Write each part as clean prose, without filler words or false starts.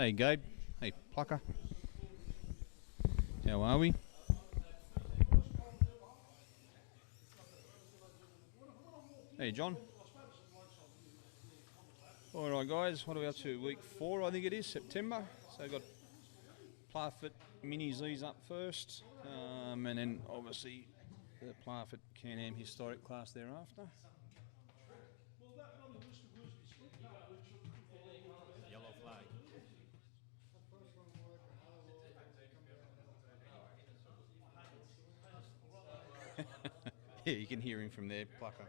Hey Gabe, hey Plucker, how are we? Hey John. Alright guys, what are we up to? Week 4 I think it is, September. So we've got Plafit Mini Z's up first, and then obviously the Plafit Can-Am Historic class thereafter. Yellow flag. Yeah, you can hear him from there, Plucker.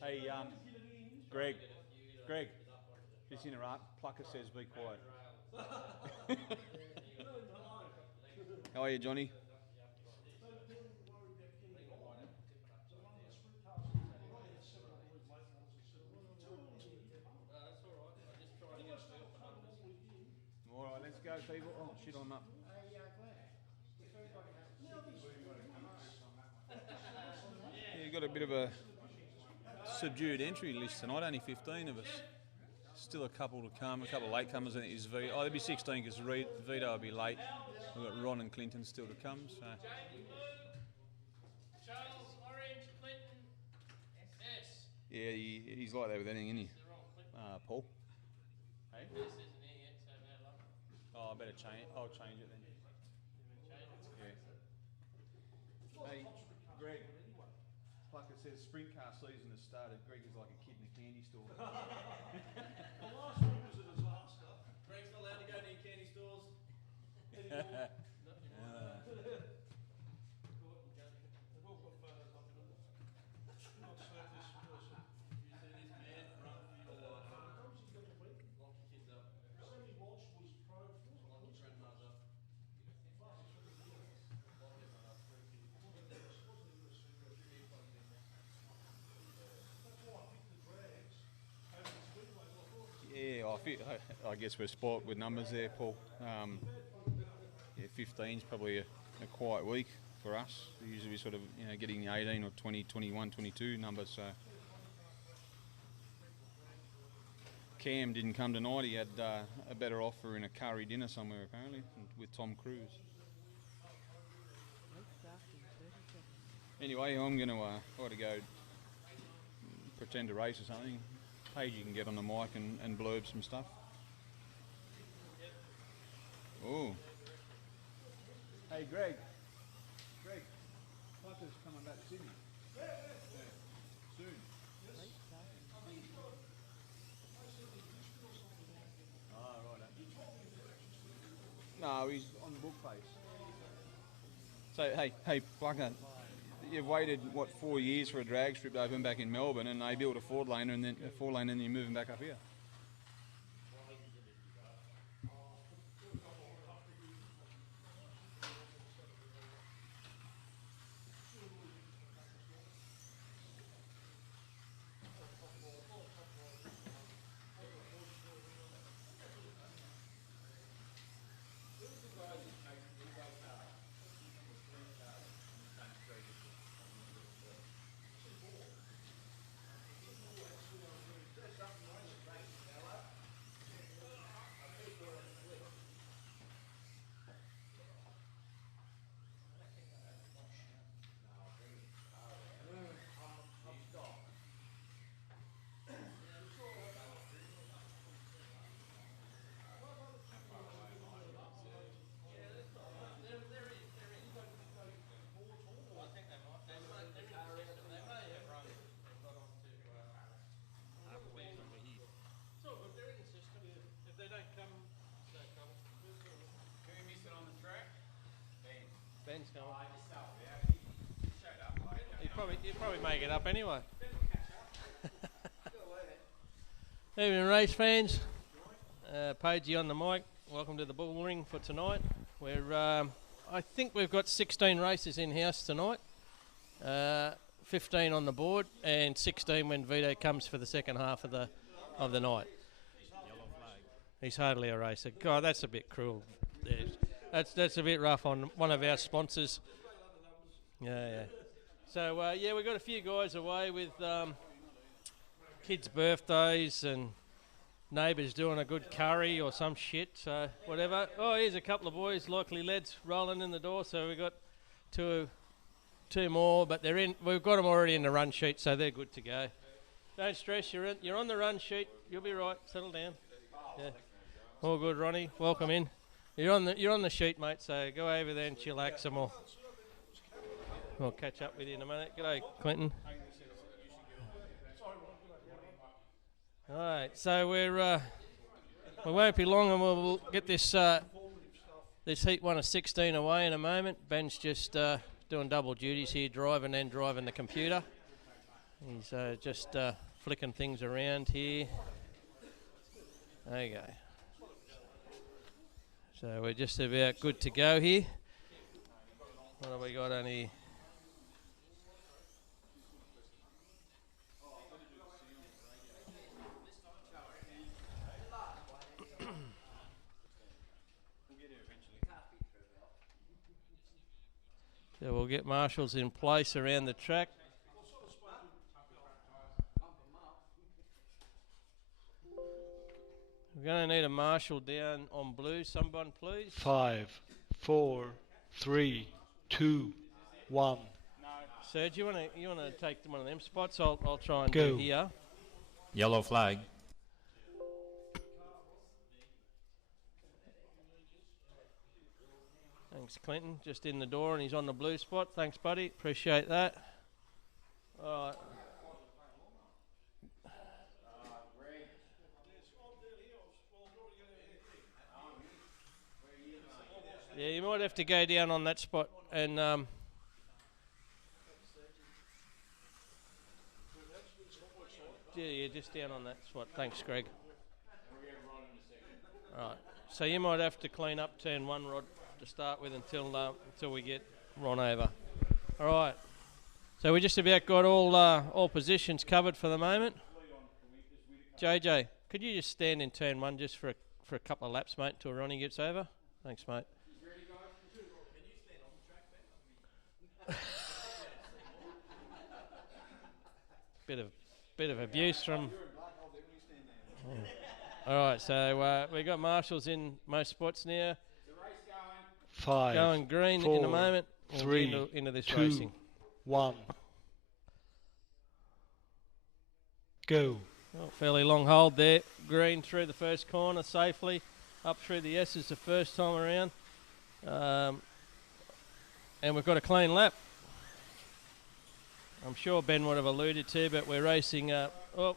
Hey, Greg, just interrupt. Plucker says be quiet. How are you, Johnny? Alright, let's go people. Oh shit, I'm up. Yeah, you got a bit of a subdued entry list tonight, only 15 of us. Still a couple to come, a couple of latecomers. I think is Vito. Oh, there'll be 16 because Vito will be late. We've got Ron and Clinton still to come. So. Jamie Blue, Charles Orange, Clinton S. Yeah, he's like that with anything, isn't he? Paul. Hey. S isn't here yet, so bad luck. Oh, I better change. I'll change it then. Yeah. Hey, Greg. Plucker says sprint car season has started. Greg is like a kid in a candy store. The last week was a disaster. Greg's not allowed to go near candy stores. Anymore. Not anymore. They've all got photos up in them. Not serve this person. You see this man run for your life. How was he going to win? Lock your kids up. Sammy Walsh was pro. Lock your grandmother. Last 20 years. Lock everyone up. Wasn't even a secret. That's why I picked the drags over the speedway. Yeah, I guess we're sport with numbers there, Paul. Yeah, 15's probably a quiet week for us. Usually we sort of getting the 18 or 20, 21, 22 numbers. So Cam didn't come tonight. He had a better offer in a curry dinner somewhere apparently with Tom Cruise. Anyway, I'm going to try to go pretend to race or something. Paige, you can get on the mic and blurb some stuff. Oh. Hey, Greg. Plucker's coming back to Sydney. Yeah. Soon. Oh, right. No, he's on the book face. So, hey, Plucker, you've waited, 4 years for a drag strip to open back in Melbourne, and they built a four-lane, and then you're moving back up here. If they don't come, Who missed it on the track? Ben. Ben's going. I just he showed up late. He'll probably make it up anyway. Evening race fans. Pagey on the mic. Welcome to the bull ring for tonight. I think we've got 16 races in house tonight. 15 on the board and 16 when Vito comes for the second half of the night. Yellow flag. He's hardly a racer. God, that's a bit cruel. That's a bit rough on one of our sponsors. Yeah. So we've got a few guys away with kids' birthdays and neighbours doing a good curry or some shit, so whatever. Oh, here's a couple of boys, likely lads, rolling in the door. So we've got two more, but they're in. We've got them already in the run sheet, so they're good to go. Don't stress, you're on the run sheet. You'll be right. Settle down. Yeah. All good, Ronnie. Welcome in. You're on the sheet, mate. So go over there and chillax some more. We'll catch up with you in a minute. G'day, Clinton. All right, so we won't be long, and we'll get this this heat 1 of 16 away in a moment. Ben's just doing double duties here, driving and driving the computer. He's just flicking things around here. There you go. So we're just about good to go here. What have we got on here? So we'll get marshals in place around the track. We're going to need a marshal down on blue. Someone, please. 5, 4, 3, 2, 1. Serge, you want to take one of them spots? I'll try and Go. do here. Yellow flag. Thanks, Clinton. Just in the door, and he's on the blue spot. Thanks, buddy. Appreciate that. All right. Yeah, you might have to go down on that spot and yeah, just down on that spot. Thanks, Greg. All right. So you might have to clean up turn 1, Rod, to start with until we get Ron over. All right. So we just about got all positions covered for the moment. JJ, could you just stand in turn 1 just for a couple of laps, mate, till Ronnie gets over? Thanks, mate. Bit of abuse from. All right, so we got marshals in most spots now. 5, Going green 4, in a moment. We'll 3, get into this 2, racing. 1. Go. Oh, fairly long hold there. Green through the first corner safely. Up through the S's the first time around. And we've got a clean lap. I'm sure Ben would have alluded to, but we're racing. Got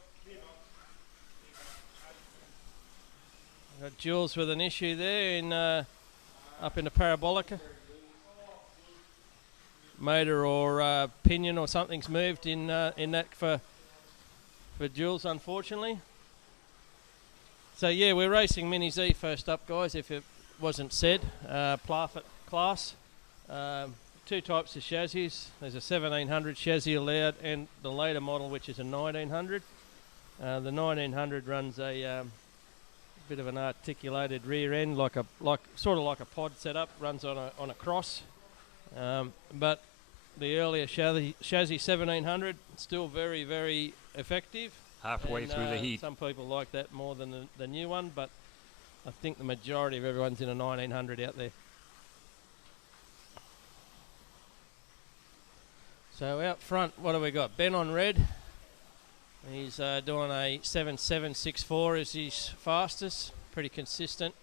Jules with an issue there in up in the parabolica. Motor or pinion or something's moved in that for Jules, unfortunately. So yeah, we're racing Mini Z first up, guys. If it wasn't said, Plafit class. 2 types of chassis. There's a 1700 chassis allowed, and the later model, which is a 1900. The 1900 runs a bit of an articulated rear end, sort of like a pod setup. Runs on a cross, but the earlier chassis 1700 still very, very effective. Halfway through the heat. Some people like that more than the new one, but I think the majority of everyone's in a 1900 out there. So out front, what have we got? Ben on red. He's doing a 7764 as his fastest. Pretty consistent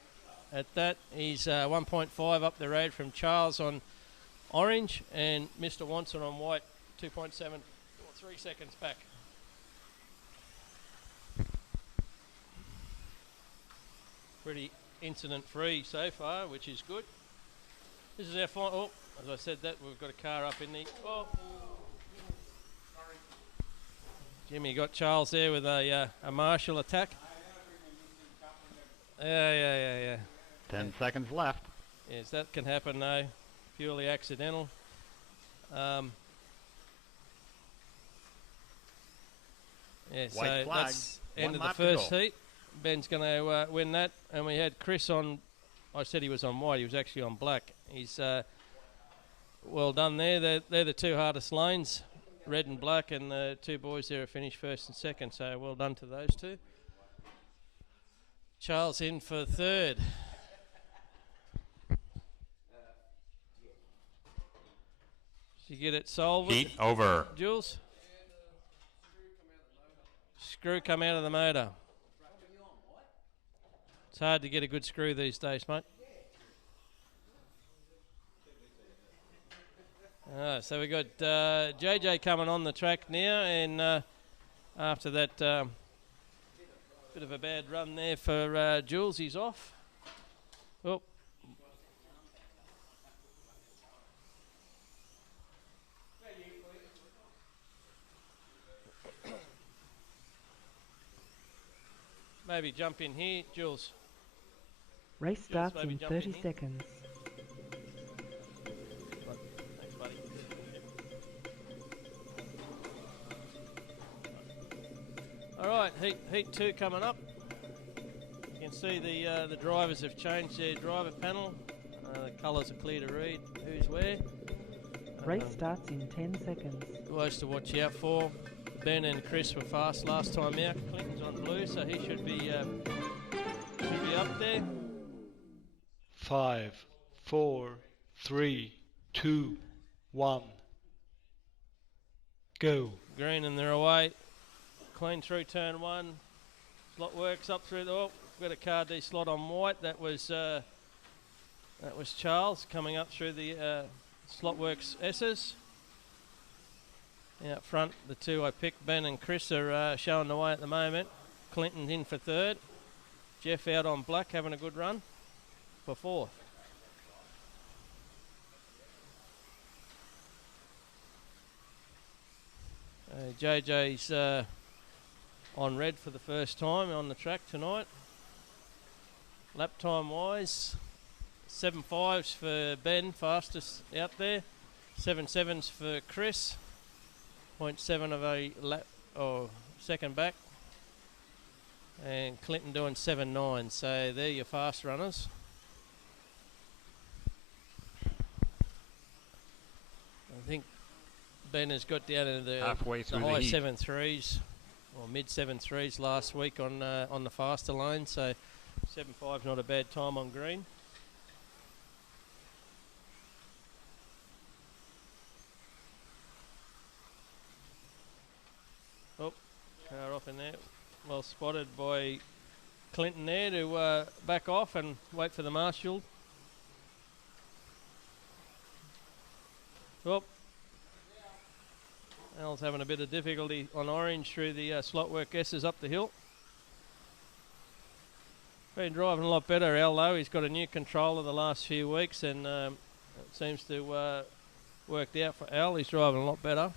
at that. He's 1.5 up the road from Charles on orange, and Mr. Watson on white, 2.7 or 3 seconds back. Pretty incident free so far, which is good. This is our final. Oh, as I said that, we've got a car up in the. Oh. Jimmy got Charles there with a marshal attack. Yeah. 10 seconds left. Yes, that can happen though. Purely accidental. Yeah, White so flag. that's end of the lap to first go. heat. Ben's going to win that, and we had Chris on. I said he was on white. He was actually on black. He's well done there. They're the 2 hardest lanes, red and black, and the 2 boys there have finished first and second. So well done to those 2. Charles in for third. Did you get it solved? Heat over. Jules? Screw come out of the motor. It's hard to get a good screw these days, mate. So we got JJ coming on the track now, and after that bit of a bad run there for Jules, he's off. Oh. Maybe jump in here, Jules. Race starts in 30 seconds. Thanks, buddy. All right, heat 2 coming up. You can see the drivers have changed their driver panel. The colours are clear to read who's where. Race starts in 10 seconds. Close to watch out for. Ben and Chris were fast last time out. Clinton's on blue, so he should be up there. 5, 4, 3, 2, 1. Go. Green and they're away. Clean through turn 1. Slot works up through the. Oh, got a car D slot on white. That was Charles coming up through the slot works S's. Out front, the two I picked, Ben and Chris, are showing the way at the moment. Clinton's in for third. Jeff out on black, having a good run for fourth. JJ's on red for the first time on the track tonight. Lap time wise, 7.5s for Ben, fastest out there. 7.7s for Chris. 0.7 of a lap or second back, and Clinton doing 7.9. So they're your fast runners. I think Ben has got down into the Halfway through the high heat. 7.3s or mid 7.3s last week on the faster lane. So 7.5 not a bad time on green. Car off in there. Well spotted by Clinton there to back off and wait for the marshal. Oh. Al's having a bit of difficulty on orange through the slot work S's up the hill. Been driving a lot better, Al, though. He's got a new controller the last few weeks, and it seems to worked out for Al. He's driving a lot better.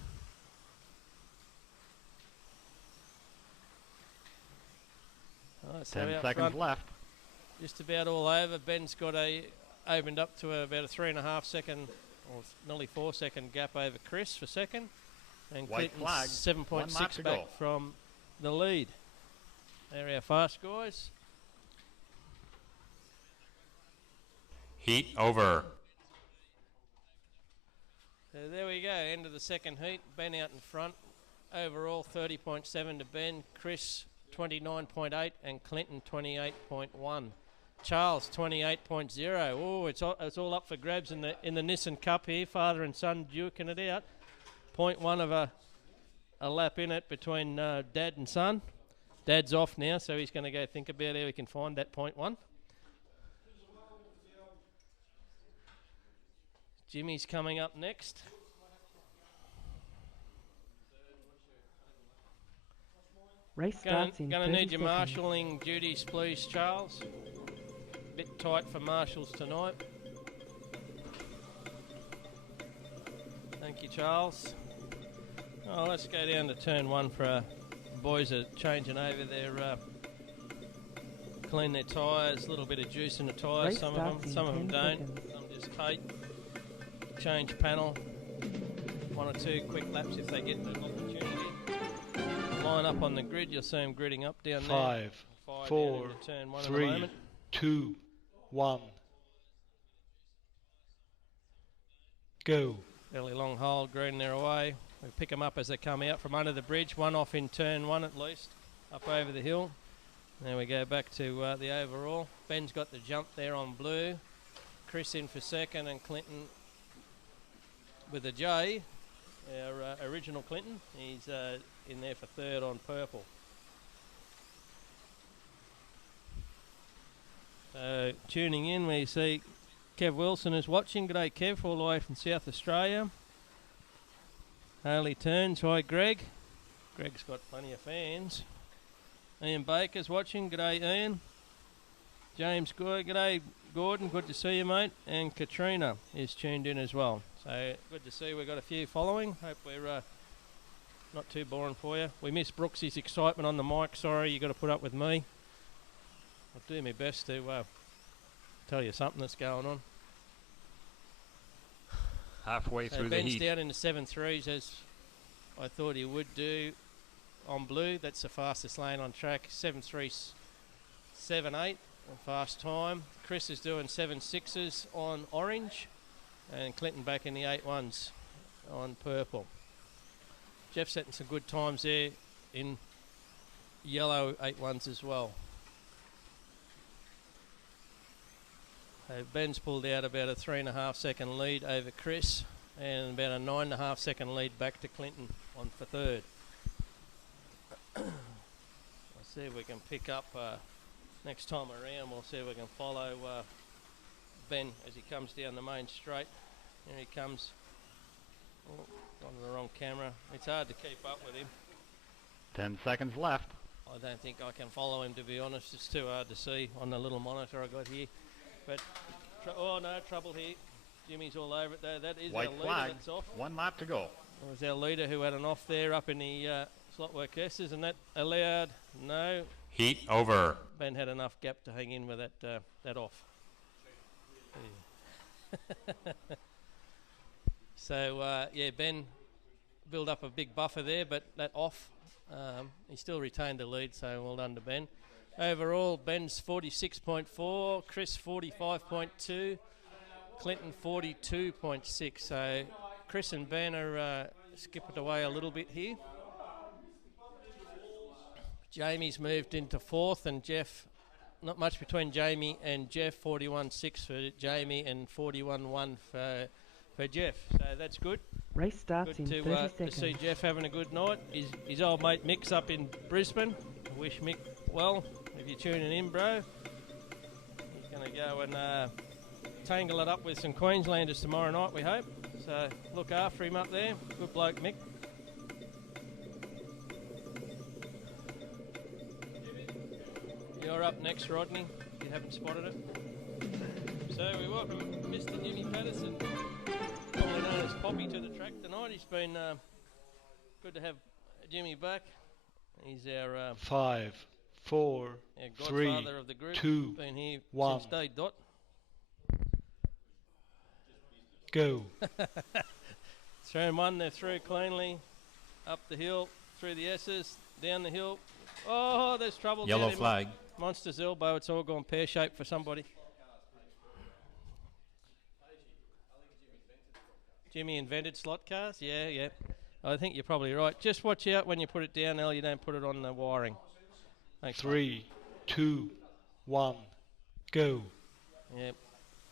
Right, so 10 out seconds front, left. just about all over. Ben's got opened up to about a 3.5 second or nearly 4 second gap over Chris for second, and White flag. 7.6 back from the lead. They're our fast guys. Heat over. So there we go, end of the second heat. Ben out in front. Overall 30.7 to Ben, Chris 29.8 and Clinton 28.1. Charles 28.0. Oh, it's all up for grabs in the Nissan Cup here. Father and son duking it out. 0.1 of a lap in it between dad and son. Dad's off now, so he's going to go think about how he can find that 0.1. Jimmy's coming up next. Race starts in 30 Going to need your seconds. marshalling duties, please, Charles. Bit tight for marshals tonight. Thank you, Charles. Oh, let's go down to turn 1 for our boys are changing over their clean their tyres. A little bit of juice in the tyres. Race Some starts of them in 10 don't. seconds. Some just take. Change panel. 1 or 2 quick laps if they get the opportunity. Line up on the grid. You'll see them gridding up down there. 5, Five 4, down into turn 1 at the 3, moment. 2, 1. Go. Fairly long hole, green their away. We pick them up as they come out from under the bridge. One off in turn 1 at least, up over the hill. Now we go back to the overall. Ben's got the jump there on blue. Chris in for second, and Clinton with a J, our original Clinton. He's in there for third on purple. So tuning in, we see Kev Wilson is watching. G'day Kev, all the way from South Australia. Harley Turns, hi Greg. Greg's got plenty of fans. Ian Baker's watching, g'day Ian. James Goy, g'day Gordon, good to see you mate. And Katrina is tuned in as well. So good to see we've got a few following. Hope we're not too boring for you. We missed Brooksy's excitement on the mic, sorry, you got to put up with me. I'll do my best to tell you something that's going on. Halfway through the Ben's heat. down in the 7.3s as I thought he would do on blue. That's the fastest lane on track. 7.3.78, fast time. Chris is doing 7.6s on orange, and Clinton back in the 8.1s on purple. Jeff setting some good times there in yellow 8.1s as well. So Ben's pulled out about a 3.5 second lead over Chris, and about a 9.5 second lead back to Clinton on for third. We'll see if we can pick up next time around. We'll see if we can follow Ben as he comes down the main straight. Here he comes. Oh, on the wrong camera. It's hard to keep up with him. 10 seconds left. I don't think I can follow him, to be honest. It's too hard to see on the little monitor I got here. But oh no, trouble here. Jimmy's all over it though. That is White our leader flag. that's off. 1 lap to go. It was our leader who had an off there up in the slot work S's, and that allowed no. Heat over. Ben had enough gap to hang in with that off. So yeah, Ben built up a big buffer there, but that off, he still retained the lead. So well done to Ben. Overall, Ben's 46.4, Chris 45.2, Clinton 42.6. So Chris and Ben are skipping away a little bit here. Jamie's moved into fourth, and Jeff, not much between Jamie and Jeff, 41.6 for Jamie and 41.1 for Jeff. So that's good. Race starts Good in 30 to seconds. see Jeff having a good night. His old mate Mick's up in Brisbane. I wish Mick well. If you're tuning in, bro, he's going to go and tangle it up with some Queenslanders tomorrow night, we hope. So look after him up there. Good bloke, Mick. You're up next, Rodney, if you haven't spotted it. So we welcome Mr. Jimmy Patterson, commonly known as Poppy, to the track tonight. He's been good to have Jimmy back. He's our 5, 4, our 3, godfather of the group. 2, Been here 1. since day dot. Go. Turn one, they're through cleanly. Up the hill, through the S's, down the hill. Oh, there's trouble. Yellow down in flag. Monster's elbow. It's all gone pear-shaped for somebody. Jimmy invented slot cars? Yeah, yeah. I think you're probably right. Just watch out when you put it down, Al, you don't put it on the wiring. Thanks, 3, 2, 1. Go. Yeah.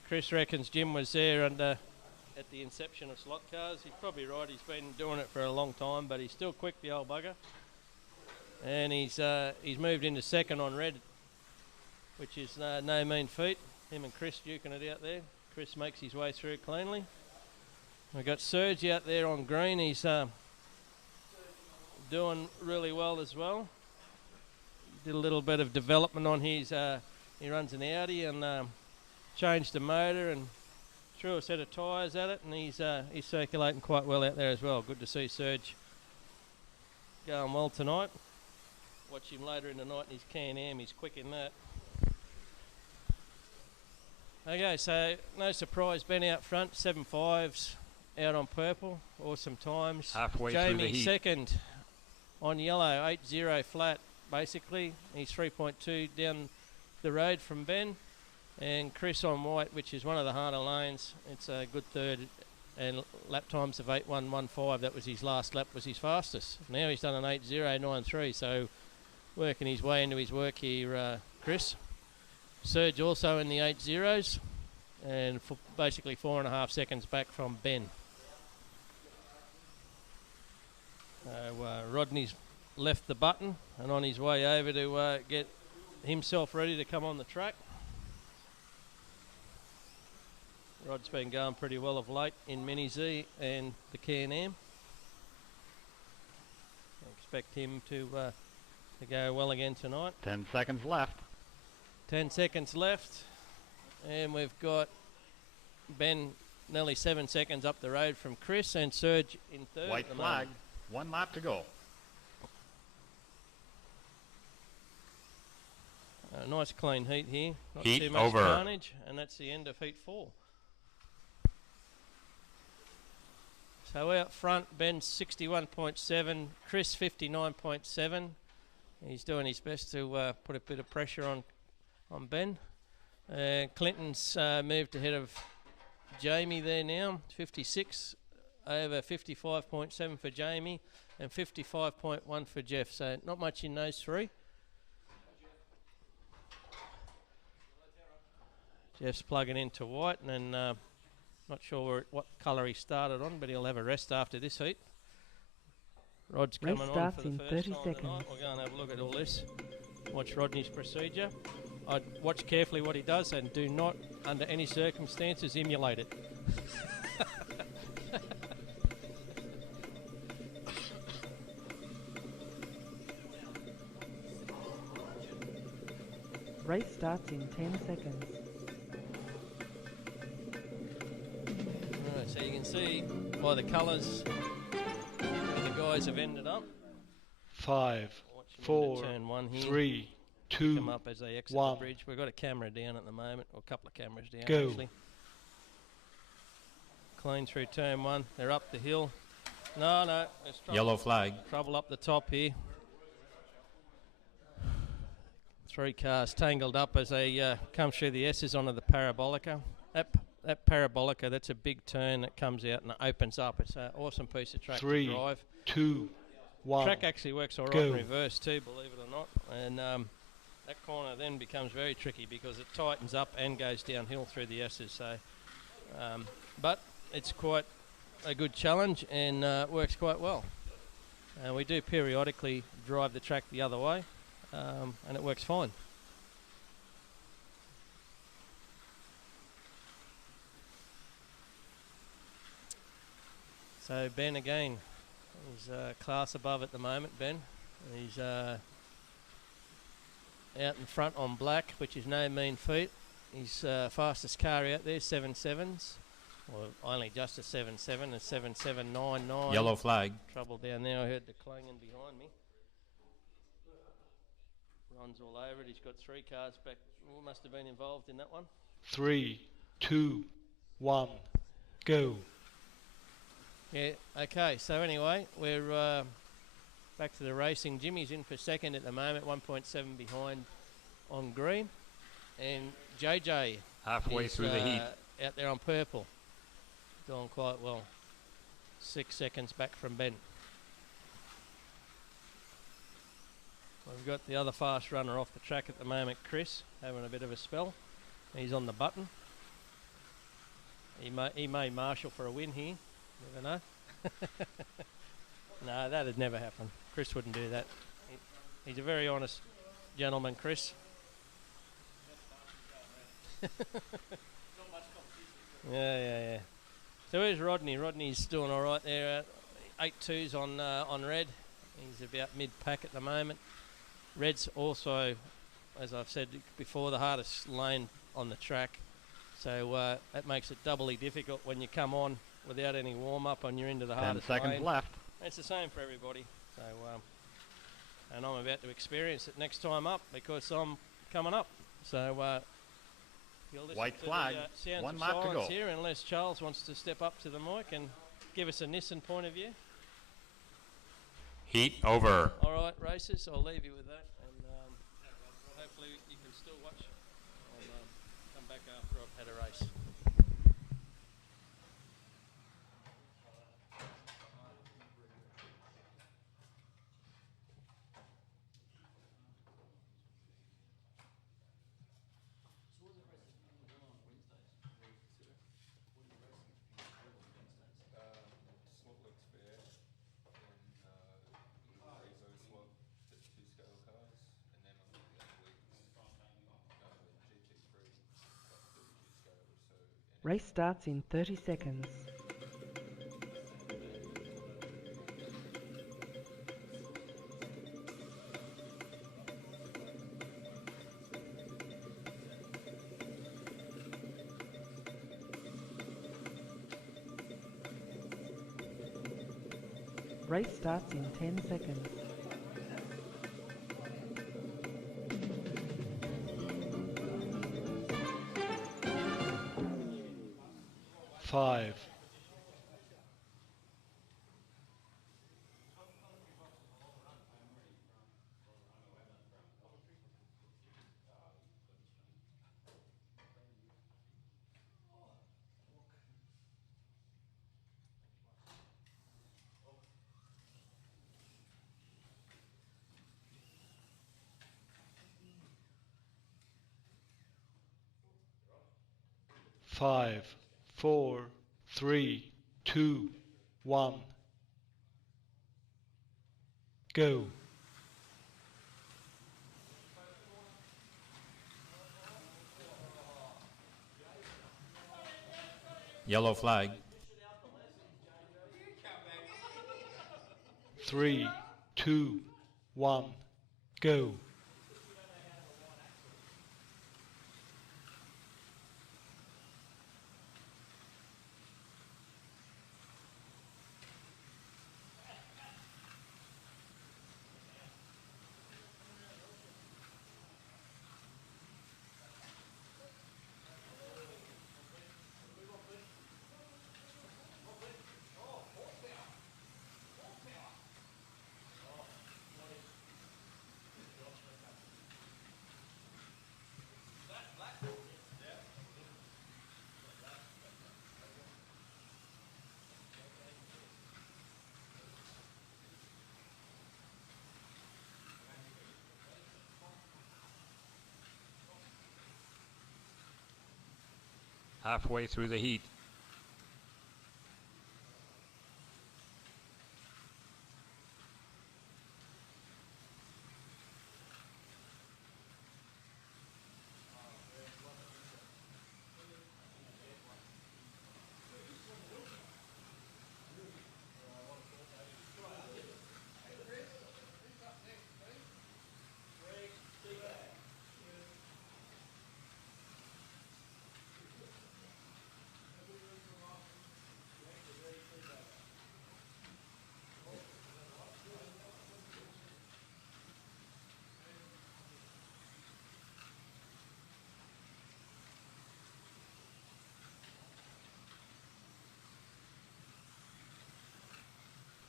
Chris reckons Jim was there and at the inception of slot cars. He's probably right. He's been doing it for a long time, but he's still quick, the old bugger. And he's moved into second on red, which is no mean feat. Him and Chris duking it out there. Chris makes his way through cleanly. We've got Serge out there on green. He's doing really well as well. Did a little bit of development on his. He runs an Audi and changed the motor and threw a set of tyres at it, and he's circulating quite well out there as well. Good to see Serge going well tonight. Watch him later in the night in his Can-Am. He's quick in that. Okay, so no surprise. Ben out front, 7.5s out on purple. Awesome times. Halfway through the Jamie heat. second on yellow, 8.0 flat basically. He's 3.2 down the road from Ben. And Chris on white, which is one of the harder lanes. It's a good third, and lap times of 8.115. That was his last lap, was his fastest. Now he's done an 8.093, so working his way into his work here, Chris. Serge also in the 8.0s, and basically 4.5 seconds back from Ben. Rodney's left the button and on his way over to get himself ready to come on the track. Rod's been going pretty well of late in Mini Z and the Can-Am. I expect him to go well again tonight. 10 seconds left. 10 seconds left, and we've got Ben nearly 7 seconds up the road from Chris, and Serge in third. White flag. 1 lap to go. Nice clean heat here. Not Heat too much over. carnage, and that's the end of heat 4. So out front, Ben's 61.7, Chris 59.7. He's doing his best to put a bit of pressure on Ben. Clinton's moved ahead of Jamie there now, 56 over 55.7 for Jamie and 55.1 for Jeff. So not much in those three. Jeff's plugging into white, and then not sure what colour he started on, but he'll have a rest after this heat. Rod's Race coming on starts for the in first 30 time seconds. tonight. We'll go and have a look at all this. Watch Rodney's procedure. I'd watch carefully what he does and do not, under any circumstances, emulate it. Race starts in 10 seconds. Alright, so you can see by the colours where the guys have ended up. 5, Watch them 4, into turn 1 here. 3, Come 2, up as they exit 1. the bridge. We've got a camera down at the moment, or a couple of cameras down Go. actually. Clean through turn 1. They're up the hill. No, there's trouble. Yellow flag. Trouble up the top here. 3 cars tangled up as they come through the S's onto the Parabolica. That Parabolica, that's a big turn that comes out and it opens up. It's an awesome piece of track 3, to drive. 2, 1. Track actually works all right Go. in reverse too, believe it or not. And that corner then becomes very tricky because it tightens up and goes downhill through the S's. So, but it's quite a good challenge and works quite well. We do periodically drive the track the other way, and it works fine. So Ben again, he's class above at the moment, Ben. He's out in front on black, which is no mean feat. His fastest car out there, 7.7s. Well, only just a 7.7, a 7.799. Yellow flag. Trouble down there, I heard the clanging behind me. Ron's all over it, he's got 3 cars back. Must have been involved in that one. 3, 2, 1. Go. Yeah, okay, so anyway, we're back to the racing. Jimmy's in for second at the moment, 1.7 behind on green. And JJ Halfway is, through the heat. out there on purple. Doing quite well. 6 seconds back from Ben. We've got the other fast runner off the track at the moment, Chris, having a bit of a spell. He's on the button. He may marshal for a win here. Never know. No, that'd never happen. Chris wouldn't do that. He's a very honest gentleman, Chris. Yeah. So where's Rodney? Rodney's doing all right there. 8.2s on red. He's about mid-pack at the moment. Red's also, as I've said before, the hardest lane on the track. So that makes it doubly difficult when you come on without any warm-up and you're into the 10 hardest seconds lane. left. It's the same for everybody. So, and I'm about to experience it next time up because I'm coming up. So you'll listen White to flag. the sounds 1 of lap to silence go. here, unless Charles wants to step up to the mic and give us a Nissan point of view. Heat over. All right, racers, I'll leave you with that, and hopefully you can still watch. I'll come back after I've had a race. Race starts in 30 seconds. Race starts in 10 seconds. 5, 5, 4, 3, 2, 1, go. Yellow flag. 3, 2, 1, go. Halfway through the heat.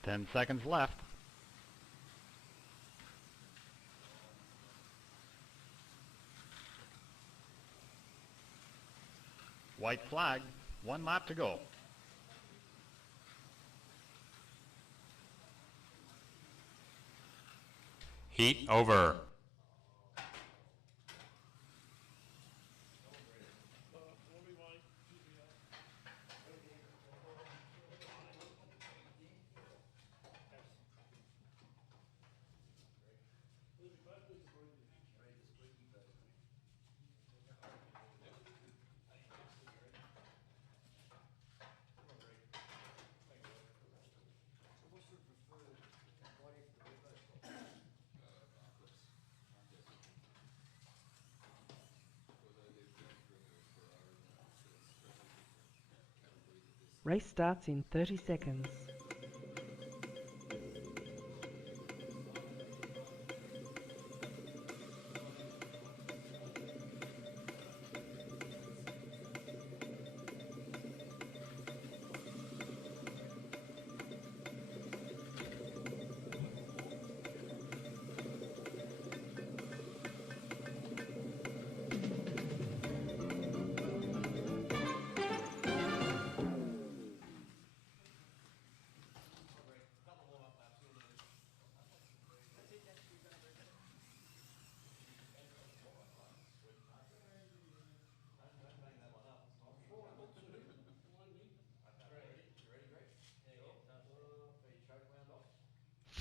Ten seconds left. White flag. 1 lap to go. Heat over. Race starts in 30 seconds.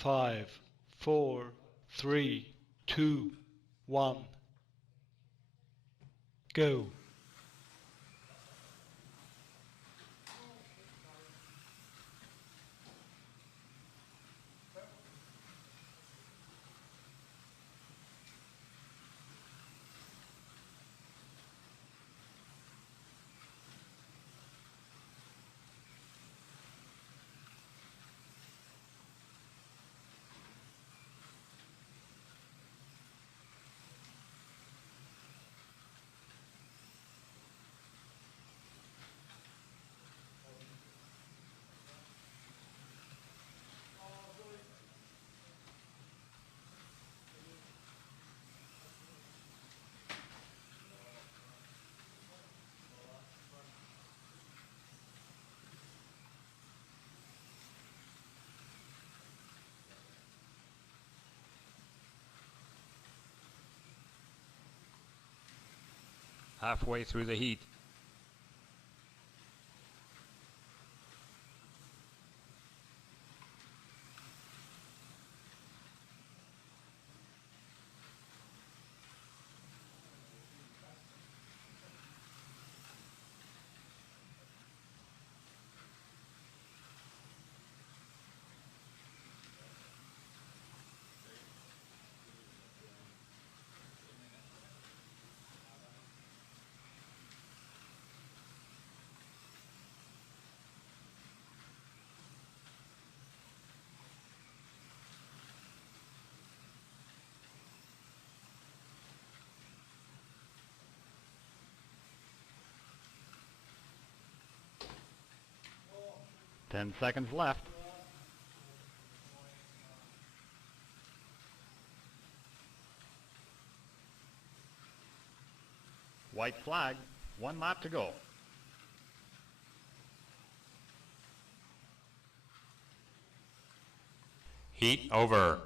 Five, four, three, two, one, go. Halfway through the heat. Ten seconds left. White flag, 1 lap to go. Heat over.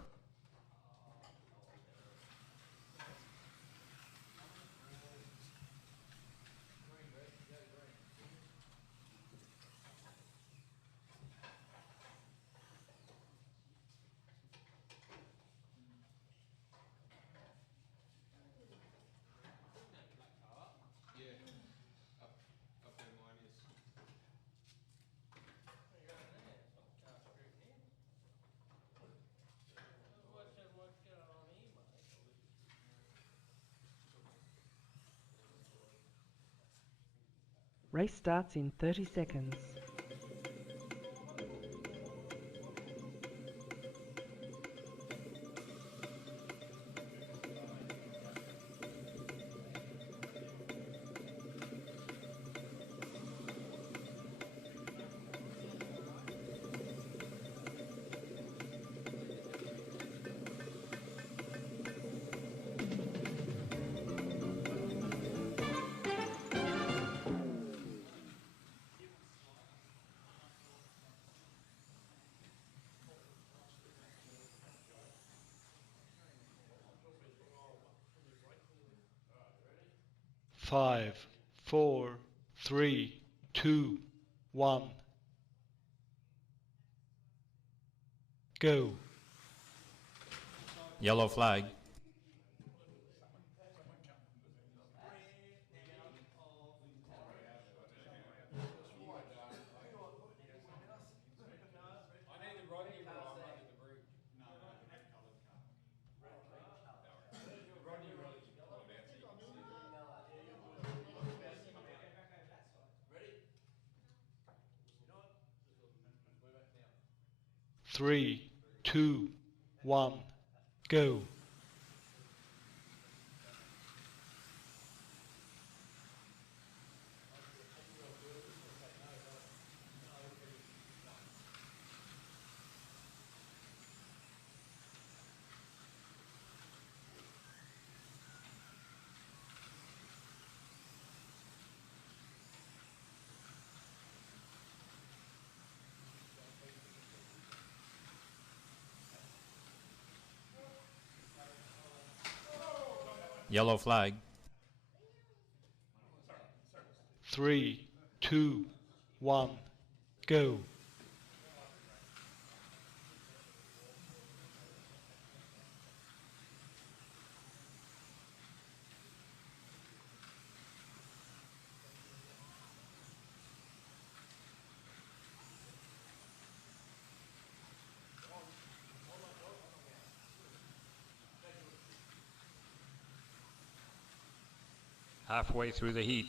Race starts in 30 seconds. Five, four, three, two, one. Go. Yellow flag. Three, two, one. Go. Yellow flag. Three, two, one. Go. Halfway through the heat.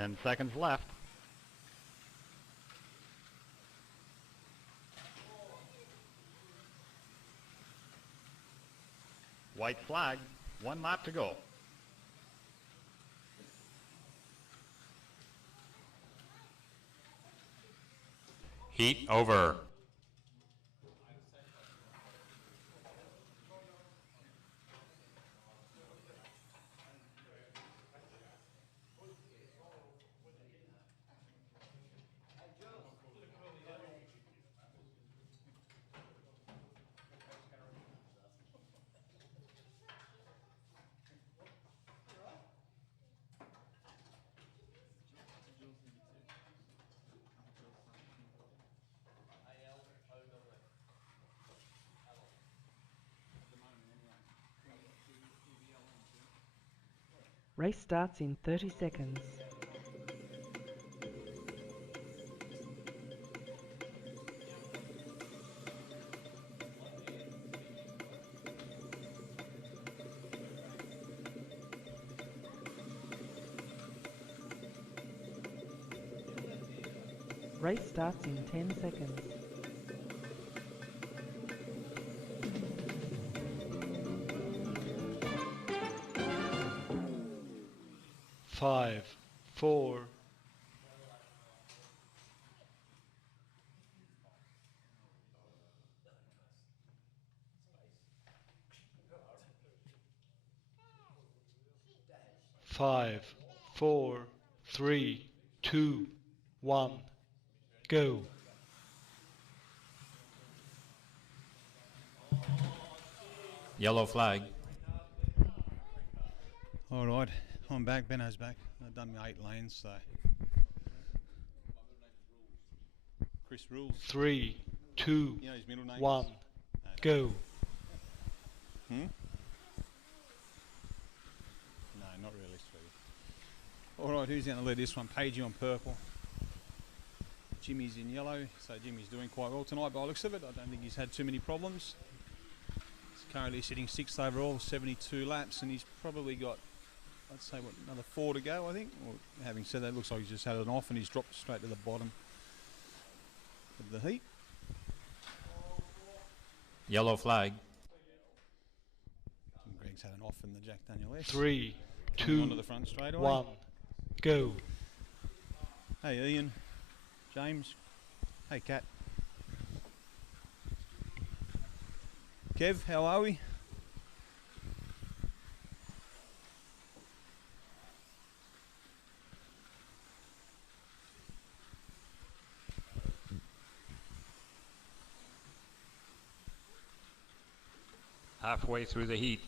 10 seconds left. White flag, 1 lap to go. Heat over. Race starts in 30 seconds. Race starts in 10 seconds. 5, 4, 5, 4, 3, 2, 1, go. Yellow flag. All right, I'm back. Benno's back. I've done my 8 lanes, so Chris rules. 3, 2, You know his middle name 1, is? go. No, not really, sweetie. All right, who's going to lead this one? Pagey on purple. Jimmy's in yellow, so Jimmy's doing quite well tonight by the looks of it. I don't think he's had too many problems. He's currently sitting 6th overall, 72 laps, and he's probably got, I'd say, what, another 4 to go, I think. Or, having said that, it looks like he's just had it off and he's dropped straight to the bottom of the heat. Yellow flag. And Greg's had an off in the Jack Daniel S. 3, Coming onto 2, the front straight away. 1, go. Hey Ian, James, hey Kat. Kev, how are we? Halfway through the heat.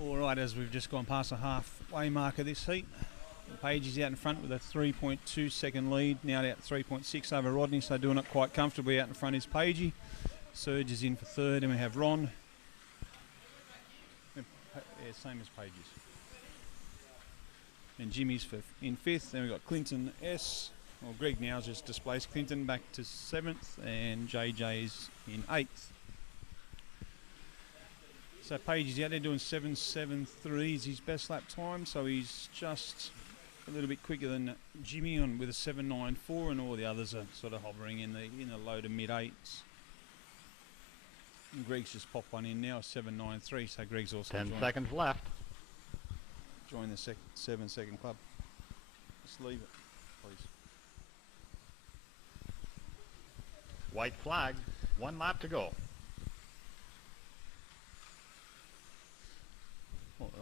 All right, as we've just gone past the halfway mark of this heat, Page is out in front with a 3.2 second lead, now out 3.6 over Rodney, so doing it quite comfortably. Out in front is Pagey. Serge is in for third, and we have Ron. Yeah, same as Page's. And Jimmy's in fifth. Then we've got Clinton S. Well, Greg now just displaced Clinton back to 7th, and JJ's in 8th. So Page is out there doing 7.73 is his best lap time, so he's just a little bit quicker than Jimmy on with a 7.94, and all the others are sort of hovering in the low to mid 8s. And Greg's just popped one in now, 7.93, so Greg's also 10 seconds left. join the 7-second club. Just leave it, please. White flag, 1 lap to go.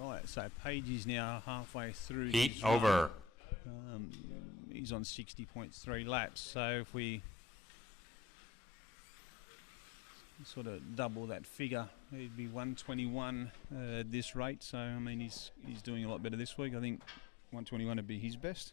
Alright, so Page is now halfway through Heat his run. over. He's on 60.3 laps, so if we sort of double that figure, it'd be 121 at this rate. So I mean, he's doing a lot better this week. I think 121 would be his best.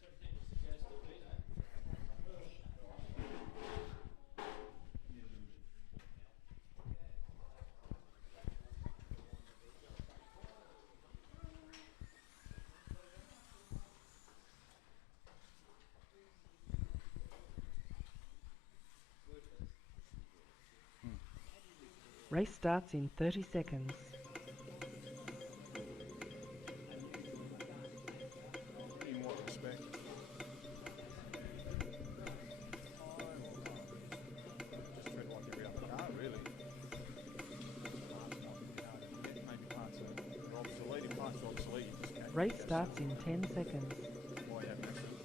Race starts in 30 seconds. Race starts in 10 seconds. Why you have an accident?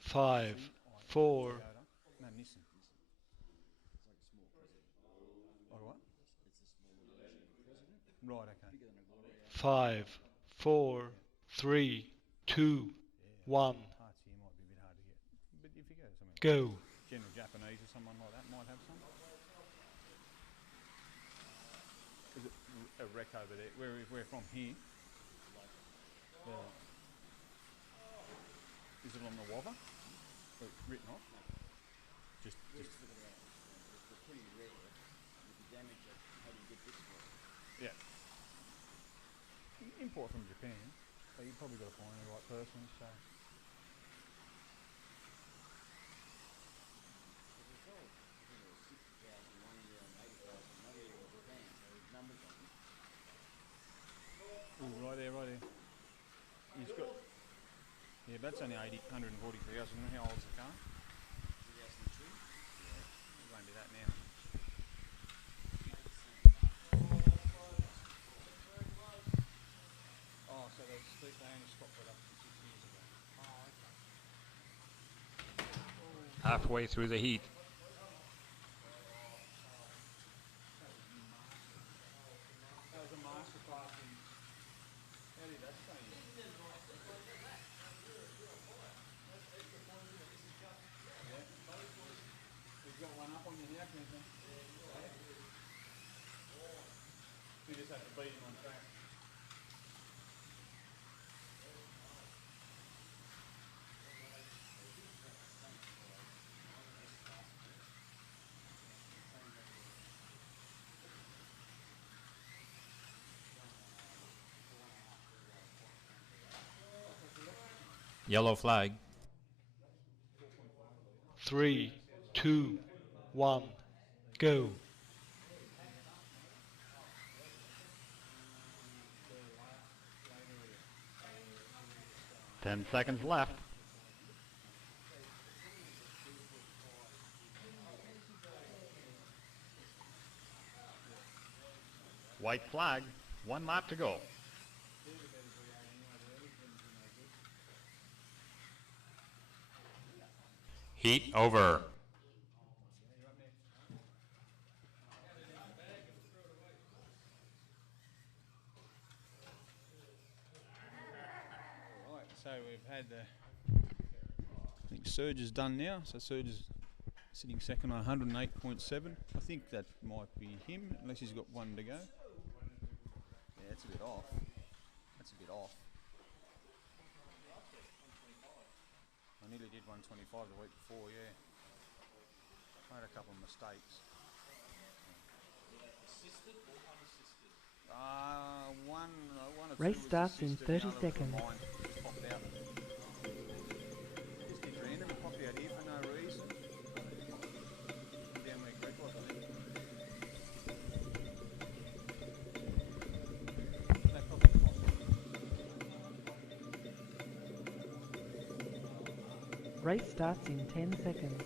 Five, four, No, Nissan. Like what? Right, okay. 5, 4, 3, 2, 1, Parts here might be a bit hard to get. But if you go to something like go. General Japanese or someone like that might have some. Is it a wreck over there? Where we're from here? Is it on the Wava? Or written off? Just. Yeah. You can import from Japan, so you've probably got to find the right person. So. Ooh, right there. He's got. Yeah, but that's only 143,000. How old's the car? 2002. Yeah, it won't be that now. Oh, so they only stopped production 6 years ago. Oh, okay. Halfway through the heat. That was a masterclass in. How did that stay in? You've got one up on you now, Quentin. You just have to beat him on track. Yellow flag. 3, 2, 1, go. 10 seconds left. White flag. 1 lap to go. Heat over. Right, so we've had. I think Serge is done now. So Serge is sitting second on 108.7. I think that might be him, unless he's got one to go. Yeah, it's a bit off. That's a bit off. I nearly did 125 the week before, yeah. I had a couple of mistakes. Assisted or unassisted? One or two Race was starts in assisted, 30 the other was seconds. mine. Just popped out. Just did random, it popped out here for no reason. Down where Greg was, I think. No problem. Race starts in 10 seconds.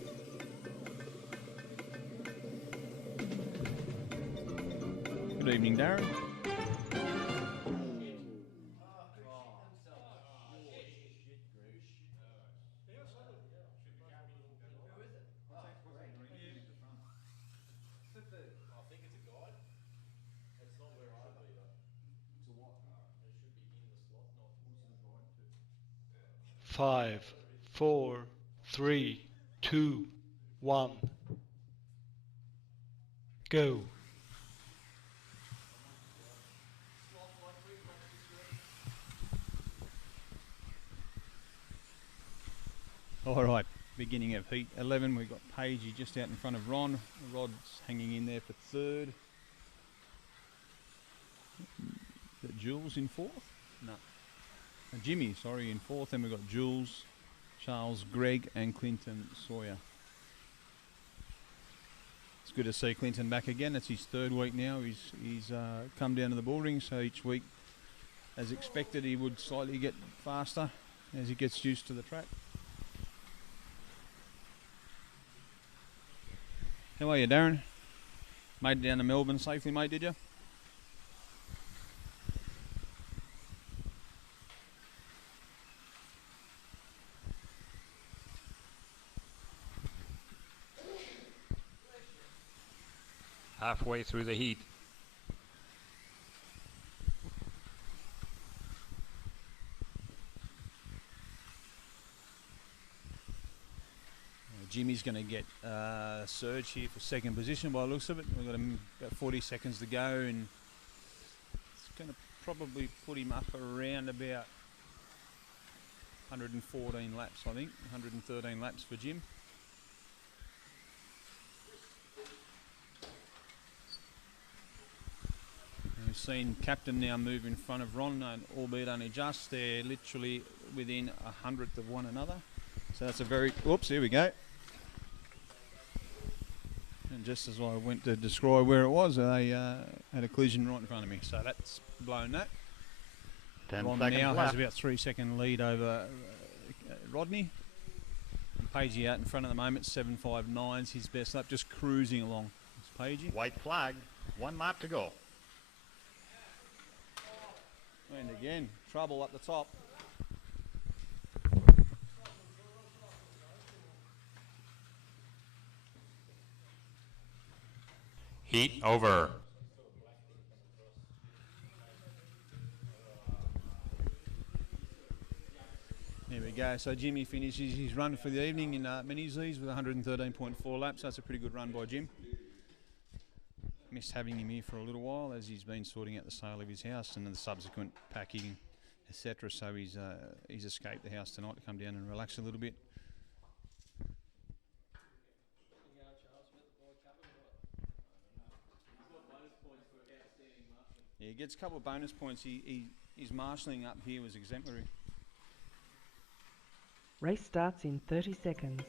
Good evening, Darren. Five, 4, 3, 2, 1, go. All right, beginning of heat 11, we've got Pagey just out in front of Ron. Rod's hanging in there for third. Is that Jules in fourth? No. Jimmy, sorry, in fourth. Then we've got Jules, Charles, Greg and Clinton Sawyer. It's good to see Clinton back again. It's his third week now. He's come down to the bull ring, so each week, as expected, he would slightly get faster as he gets used to the track. How are you, Darren? Made it down to Melbourne safely, mate, did you? Halfway through the heat. Jimmy's going to get surge here for second position by the looks of it. We've got about 40 seconds to go, and it's going to probably put him up around about 114 laps, I think. 113 laps for Jim. And we've seen Captain now move in front of Ron, albeit only just. They're literally within 100th of one another. So that's a very... Whoops, here we go. And just as I went to describe where it was, they had a collision right in front of me. So that's blown that. 10 Ron seconds now left. has about 3-second lead over Rodney. And Pagey out in front at the moment, 7.59's his best lap, just cruising along. It's Pagey. White flag. 1 lap to go. And again, trouble up the top. Heat over. There we go. So Jimmy finishes his run for the evening in Minis with 113.4 laps. That's a pretty good run by Jim. Missed having him here for a little while as he's been sorting out the sale of his house and the subsequent packing, etc. So he's escaped the house tonight to come down and relax a little bit. Yeah, he gets a couple of bonus points. His marshalling up here was exemplary. Race starts in 30 seconds.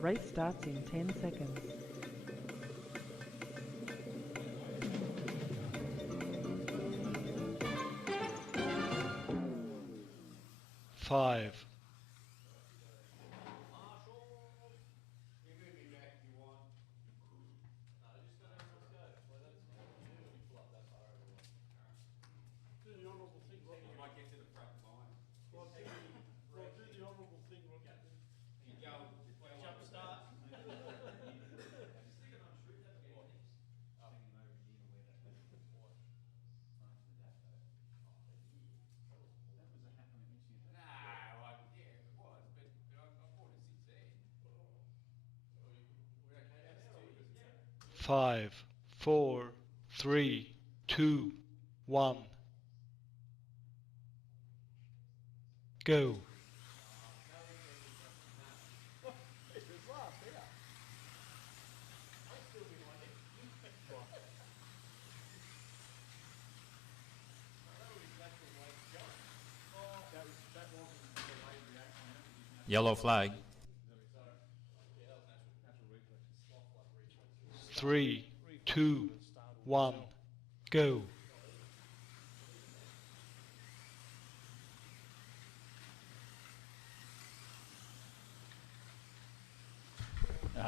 Race starts in 10 seconds. Five, Do the honourable thing, Rod. You might get to the front line. Rod, do the honourable thing, Rod. Jump start. five, four, three, two, one. Go. Yellow flag. 3, 2, 1. Go.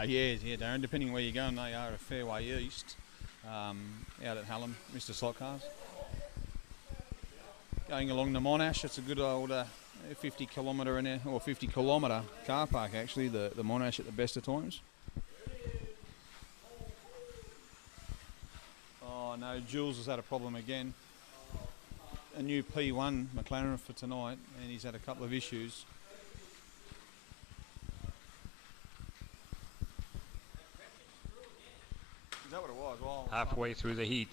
Yeah, Darren, depending where you're going, they are a fair way east, out at Hallam, Mr. Slot Cars. Going along the Monash, it's a good old 50 kilometre car park actually, the Monash at the best of times. Oh no, Jules has had a problem again. A new P1 McLaren for tonight, and he's had a couple of issues. Is that what it was? Well, Halfway through the heat.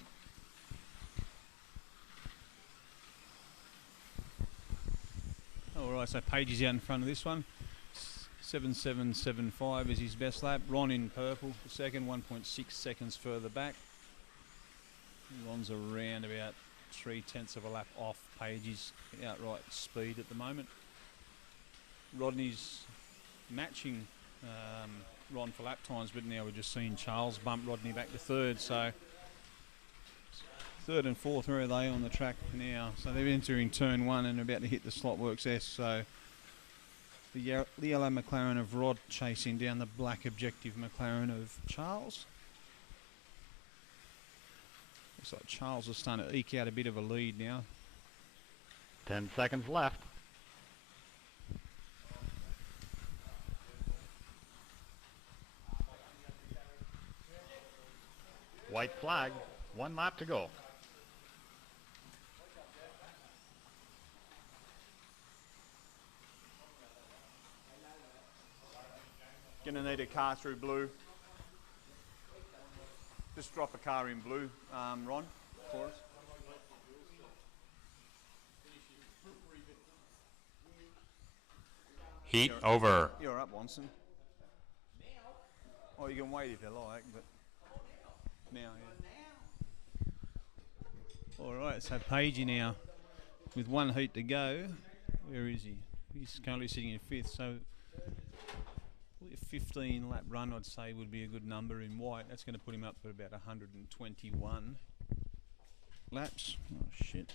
Alright, so Page is out in front of this one. 7.775 is his best lap. Ron in purple for second, 1.6 seconds further back. Ron's around about 0.3 of a lap off Page's outright speed at the moment. Rodney's matching Ron for lap times, but now we're just seeing Charles bump Rodney back to third. So third and fourth, where are they on the track now? So they're entering turn one and about to hit the Slotworks S. So the yellow McLaren of Rod chasing down the black objective McLaren of Charles. Looks like Charles is starting to eke out a bit of a lead now. 10 seconds left. White flag, 1 lap to go. Gonna need a car through blue. Just drop a car in blue, Ron, for us. Heat over. You're up, Watson. Oh, you can wait if you like, but now, yeah. All right, so Pagey now with one heat to go. Where is he? He's currently sitting in fifth, so a 15 lap run I'd say would be a good number in white. That's going to put him up for about 121 laps. Oh shit.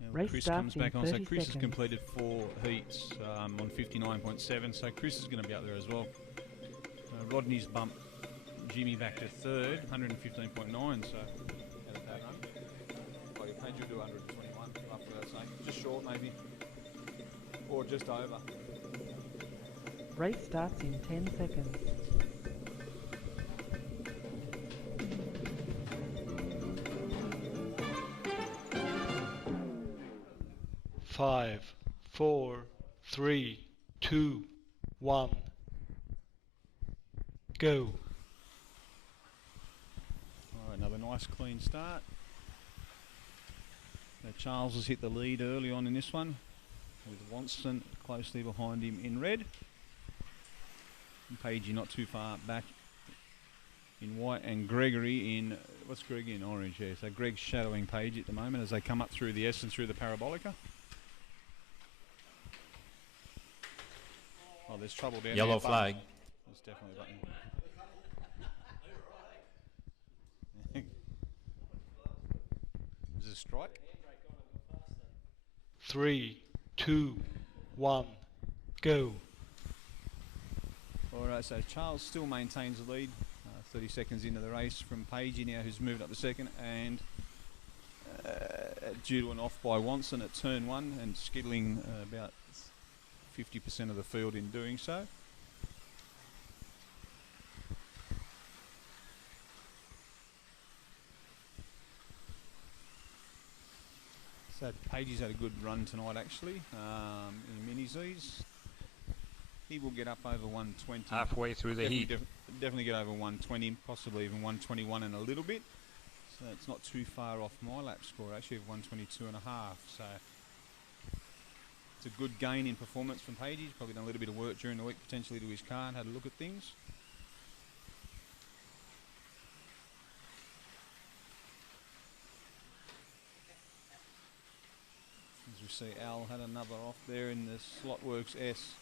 Now Race Chris starts comes back in on, so 30 Chris has seconds. completed 4 heats on 59.7, so Chris is going to be up there as well. Rodney's bumped Jimmy back to third, 115.9, so had a bad run. Oh, you paid you to 121, after that saying. Just short maybe, or just over. Race starts in 10 seconds. Five, four, three, two, one. Go. All right, another nice clean start. Now Charles has hit the lead early on in this one, with Wanston closely behind him in red. And Pagey not too far back in white, and Gregory in, what's Greg in? Orange, yeah. So Greg's shadowing Pagey at the moment as they come up through the S and through the Parabolica. Oh, there's trouble down Yellow there. flag. There's definitely a button. Is it a strike? 3, 2, 1. Go. Alright, so Charles still maintains the lead, 30 seconds into the race from Pagey now, who's moved up to second, and due to an off by Watson at turn one and skiddling about 50% of the field in doing so. So Pagey's had a good run tonight actually, in the mini-Zs. He will get up over 120. Halfway through the heat. Definitely get over 120, possibly even 121 and a little bit. So it's not too far off my lap score actually of 122 and a half. So it's a good gain in performance from Pagey. He's probably done a little bit of work during the week potentially to his car and had a look at things. As we see, Al had another off there in the Slotworks S.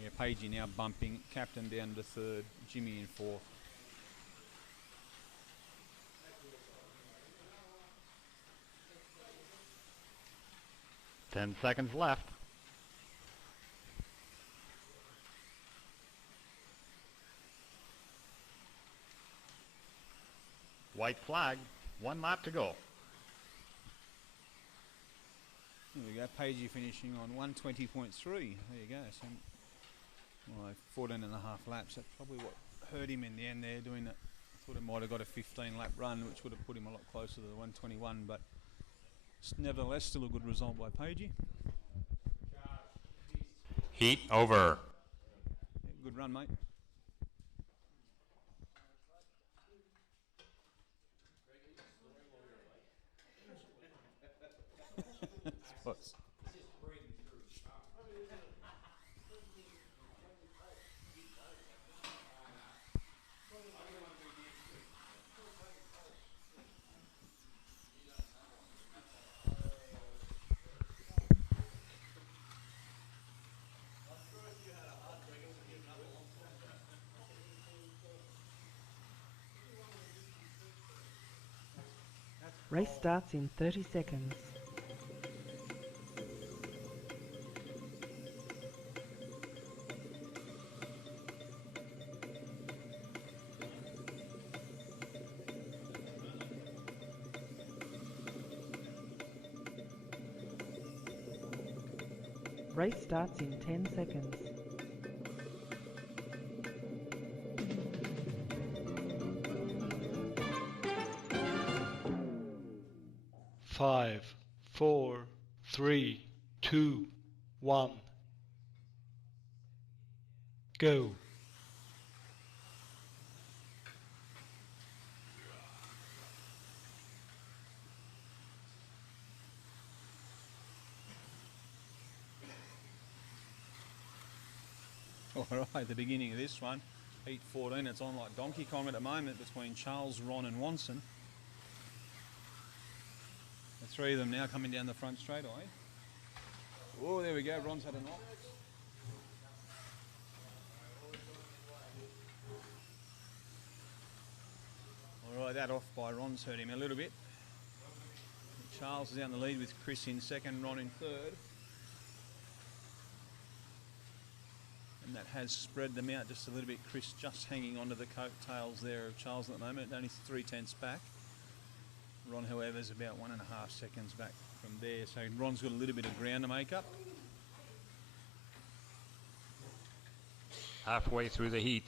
Yeah, Pagey now bumping captain down to third, Jimmy in fourth. Ten seconds left. White flag, 1 lap to go. There we go, Pagey finishing on 120.3. There you go. So, well, 14 and a half laps. That's probably what hurt him in the end there, doing that. I thought it might have got a 15 lap run, which would have put him a lot closer to the 121, but it's nevertheless still a good result by Pagey. Heat over. Yeah, good run, mate. Race starts in 30 seconds. Race starts in 10 seconds. Five, four, three, two, one. Go. All right, the beginning of this one, heat 14. It's on like Donkey Kong at the moment between Charles, Ron, and Wanson. The three of them now coming down the front straightaway. Oh, there we go. Ron's had a knock. All right, that off by Ron's hurt him a little bit. Charles is out in the lead with Chris in second, Ron in third. And that has spread them out just a little bit. Chris just hanging onto the coattails there of Charles at the moment, only 3/10 back. Ron, however, is about 1.5 seconds back from there. So Ron's got a little bit of ground to make up. Halfway through the heat.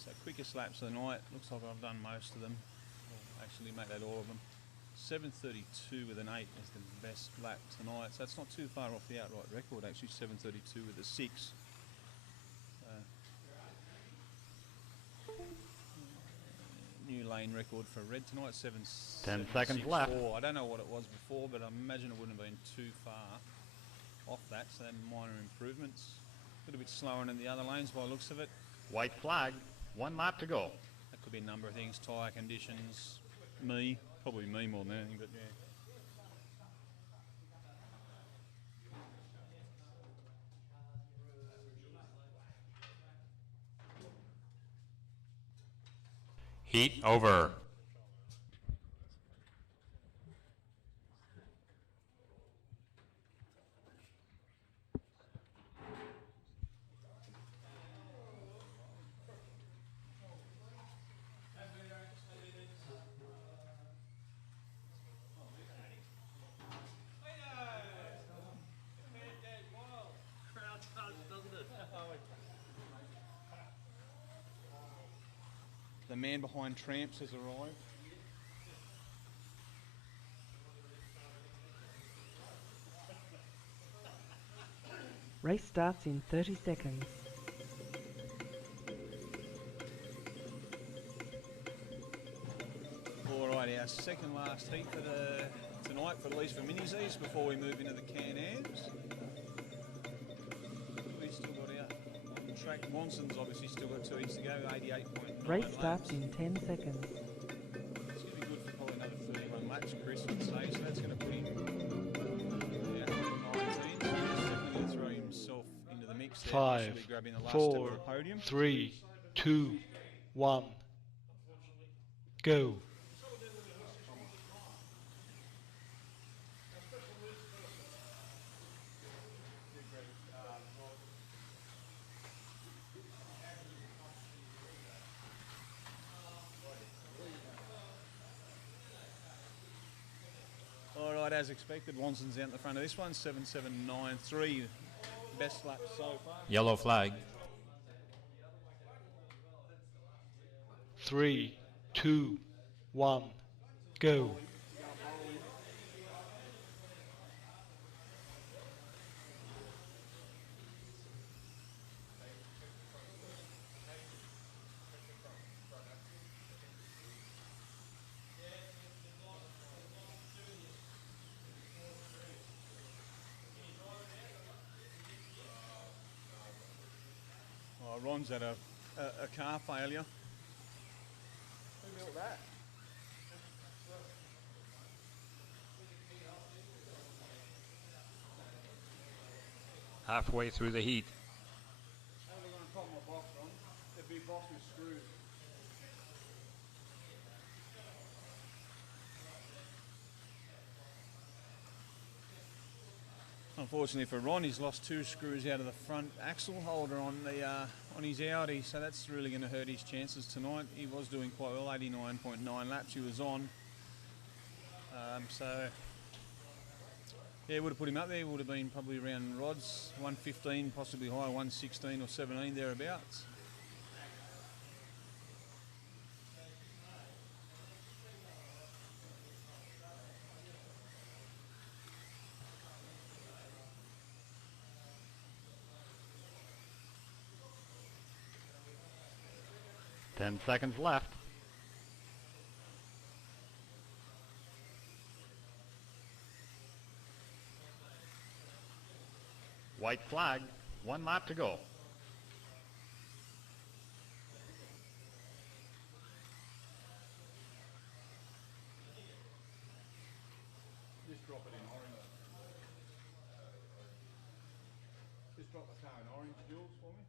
So quickest laps of the night. Looks like I've done most of them. I'll actually make that all of them. 7:32 with an 8 is the best lap tonight. So it's not too far off the outright record actually. 7:32 with a 6. New lane record for red tonight. 10 seconds left. I don't know what it was before, but I imagine it wouldn't have been too far off that. So minor improvements. A little bit slower than the other lanes by the looks of it. White flag. 1 lap to go. That could be a number of things, tyre conditions, probably me more than anything, but yeah. Heat over. The man behind Tramps has arrived. Race starts in 30 seconds. All right, our second last heat for tonight, for at least for mini-Zs, before we move into the Can-Ams. We've still got out on track. Wanson's obviously still got 2 heats to go, 88.9 Race laps. starts in 10 seconds. It's going to be good for probably another 31 laps, Chris would say, so that's going to put him yeah, 19. So he's definitely going to throw himself into the mix there. He 5, should be grabbing the last 4, step of the podium. 3, 2, 1. Go. All right, as expected, Wanson's out in the front of this one, 7.793, best lap so far. Yellow flag. 3, 2, 1. Go. Ron's had a car failure. Who built that? Halfway through the heat. How are they going to pop my box, Ron? It'd be a box with screws. Unfortunately for Ron, he's lost 2 screws out of the front axle holder on the on his Audi, so that's really going to hurt his chances tonight. He was doing quite well, 89.9 laps he was on. So yeah, would have put him up there. Would have been probably around Rod's 115, possibly higher, 116 or 17 thereabouts. Ten seconds left. White flag. 1 lap to go. Just drop it in orange. Just drop the car in orange, Jules, for me.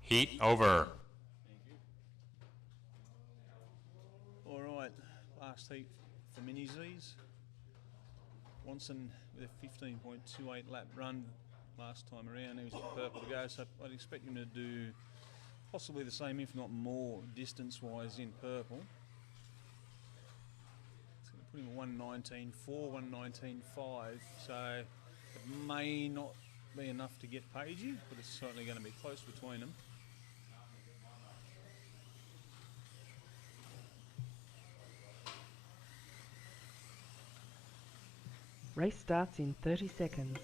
Heat over. Thank you. All right, last heat for Mini Z's. Watson with a 15.28 lap run last time around. He was purple to go, so I'd expect him to do possibly the same, if not more, distance-wise in purple. It's going to put him at 119.4, 119.5, so it may not be enough to get Pagey, but it's certainly going to be close between them. Race starts in 30 seconds.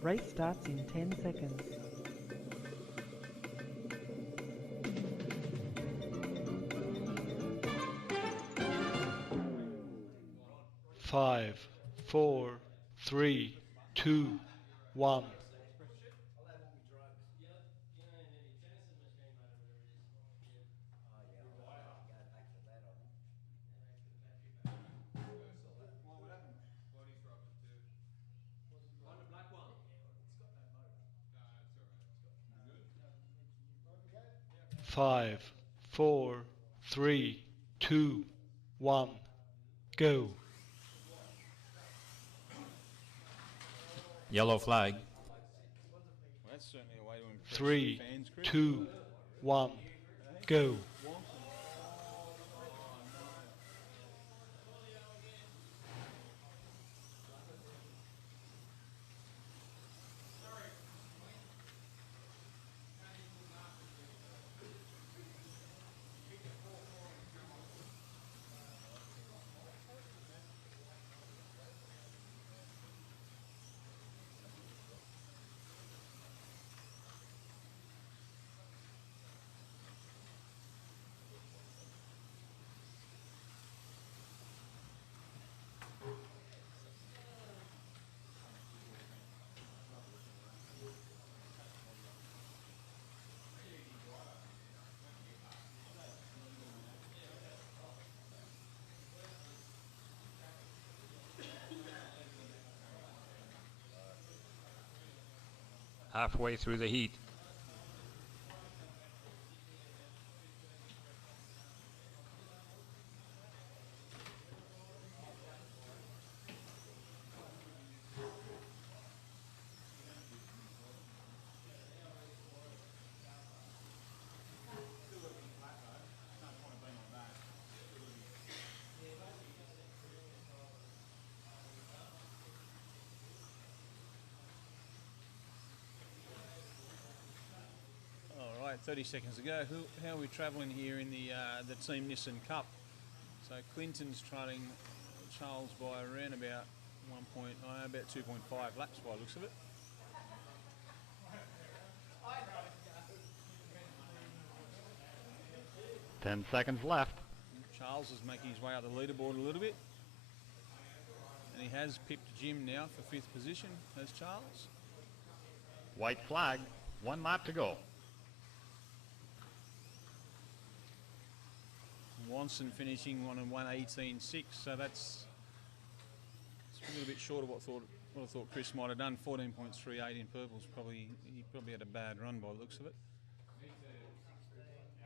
Race starts in 10 seconds. 5, 4, 3, 2, 1. Five, 4, 3, 2, 1, go. Yellow flag. Well, that's certainly a way to impress 3, the fans, Chris. 2, 1, go. Halfway through the heat. All right, 30 seconds to go. How are we travelling here in the Team Nissan Cup? So Clinton's trailing Charles by around about about 2.5 laps by the looks of it. Ten seconds left. Charles is making his way up the leaderboard a little bit. And he has pipped Jim now for 5th position, as Charles. White flag. 1 lap to go. Wanson finishing on a 1:18.6, so it's a little bit short of what I thought Chris might have done. 14.38 in purple's he probably had a bad run by the looks of it. Need to finish the race.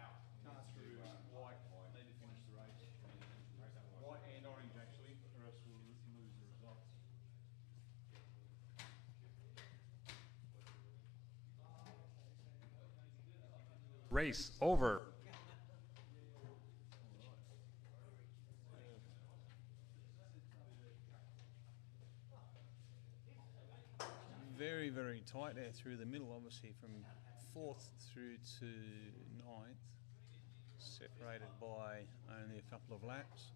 White and orange actually, or else we'll lose the results. Race over. Very, very tight there through the middle, obviously from 4th through to 9th, separated by only a couple of laps.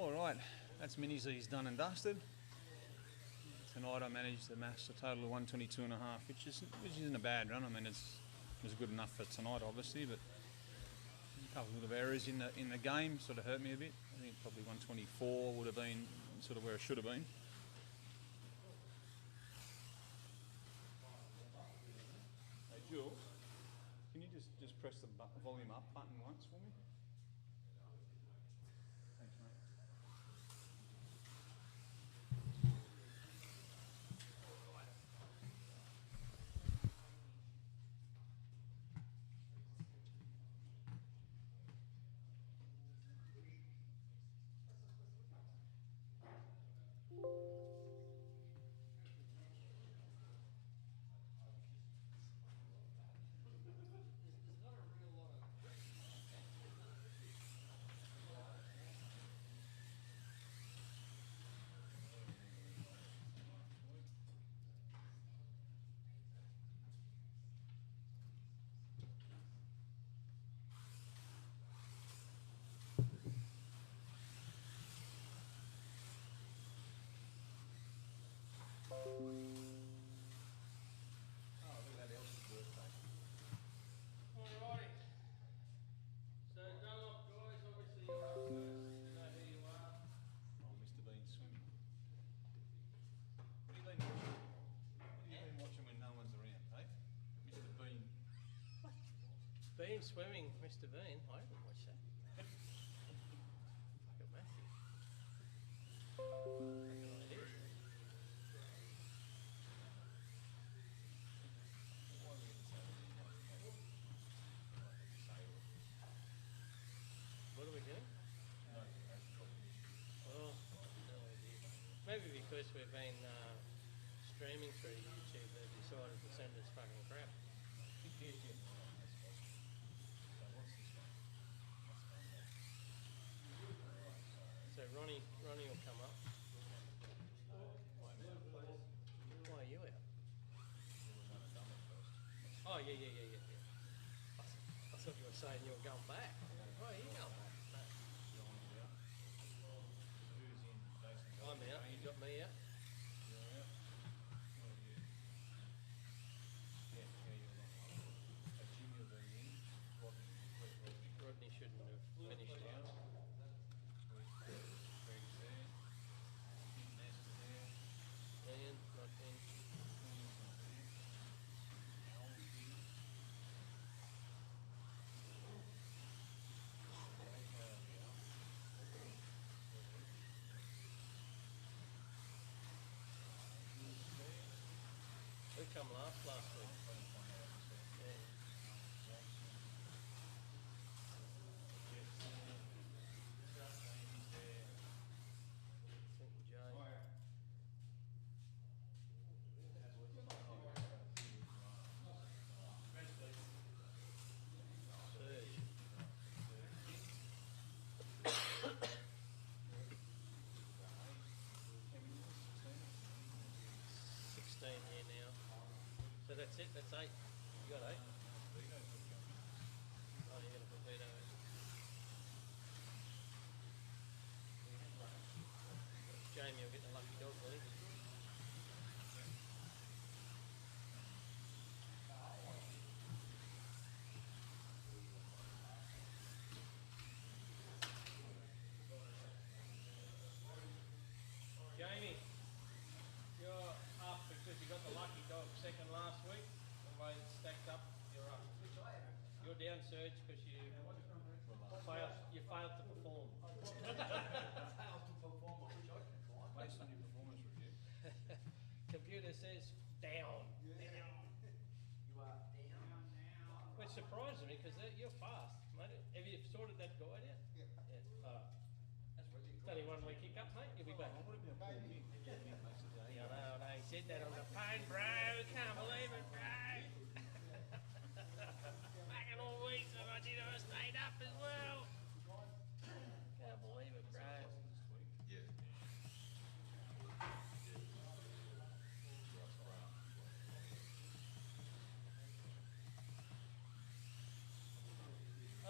All right, that's Mini Z's done and dusted. Tonight I managed to mass a total of 122.5, which isn't a bad run. I mean, it was good enough for tonight, obviously, but a couple of little errors in the game sort of hurt me a bit. I think probably 124 would have been sort of where it should have been. Hey Jules, can you just press the volume up button once for me? Thanks, mate. He's swimming, Mr. Bean. I haven't watched that. Fucking Matthew. Fucking idea. What are we doing? Oh, no idea. Maybe because we've been streaming through YouTube, they've decided to send us fucking crap. So Ronnie will come up. Why are you out? Oh yeah. I thought you were saying you were going back. Why are you going back? No. I'm out. You got me out. Rodney shouldn't have finished it. Ian, not in. Who come last week? Yeah. Thinking Jay. Serge. 16 here now. So that's it, that's 8. You got 8? Oh, you're going to put Vito in. Jamie will get the lucky dog, will he? Jamie, you're up because you got the lucky dog second last week. The way it's stacked up, you're up. You're down, Serge, because you failed to perform. Based on your performance review. Computer says down. Which surprises me because you're fast, mate. Have you sorted that guide out? Yeah. All right. It's only 1 week kick up, mate. You'll be back. Yeah, I know. He said that on the phone, bro. Can't believe it, bro. Fucking all week, and I stayed up as well. Can't believe it, bro.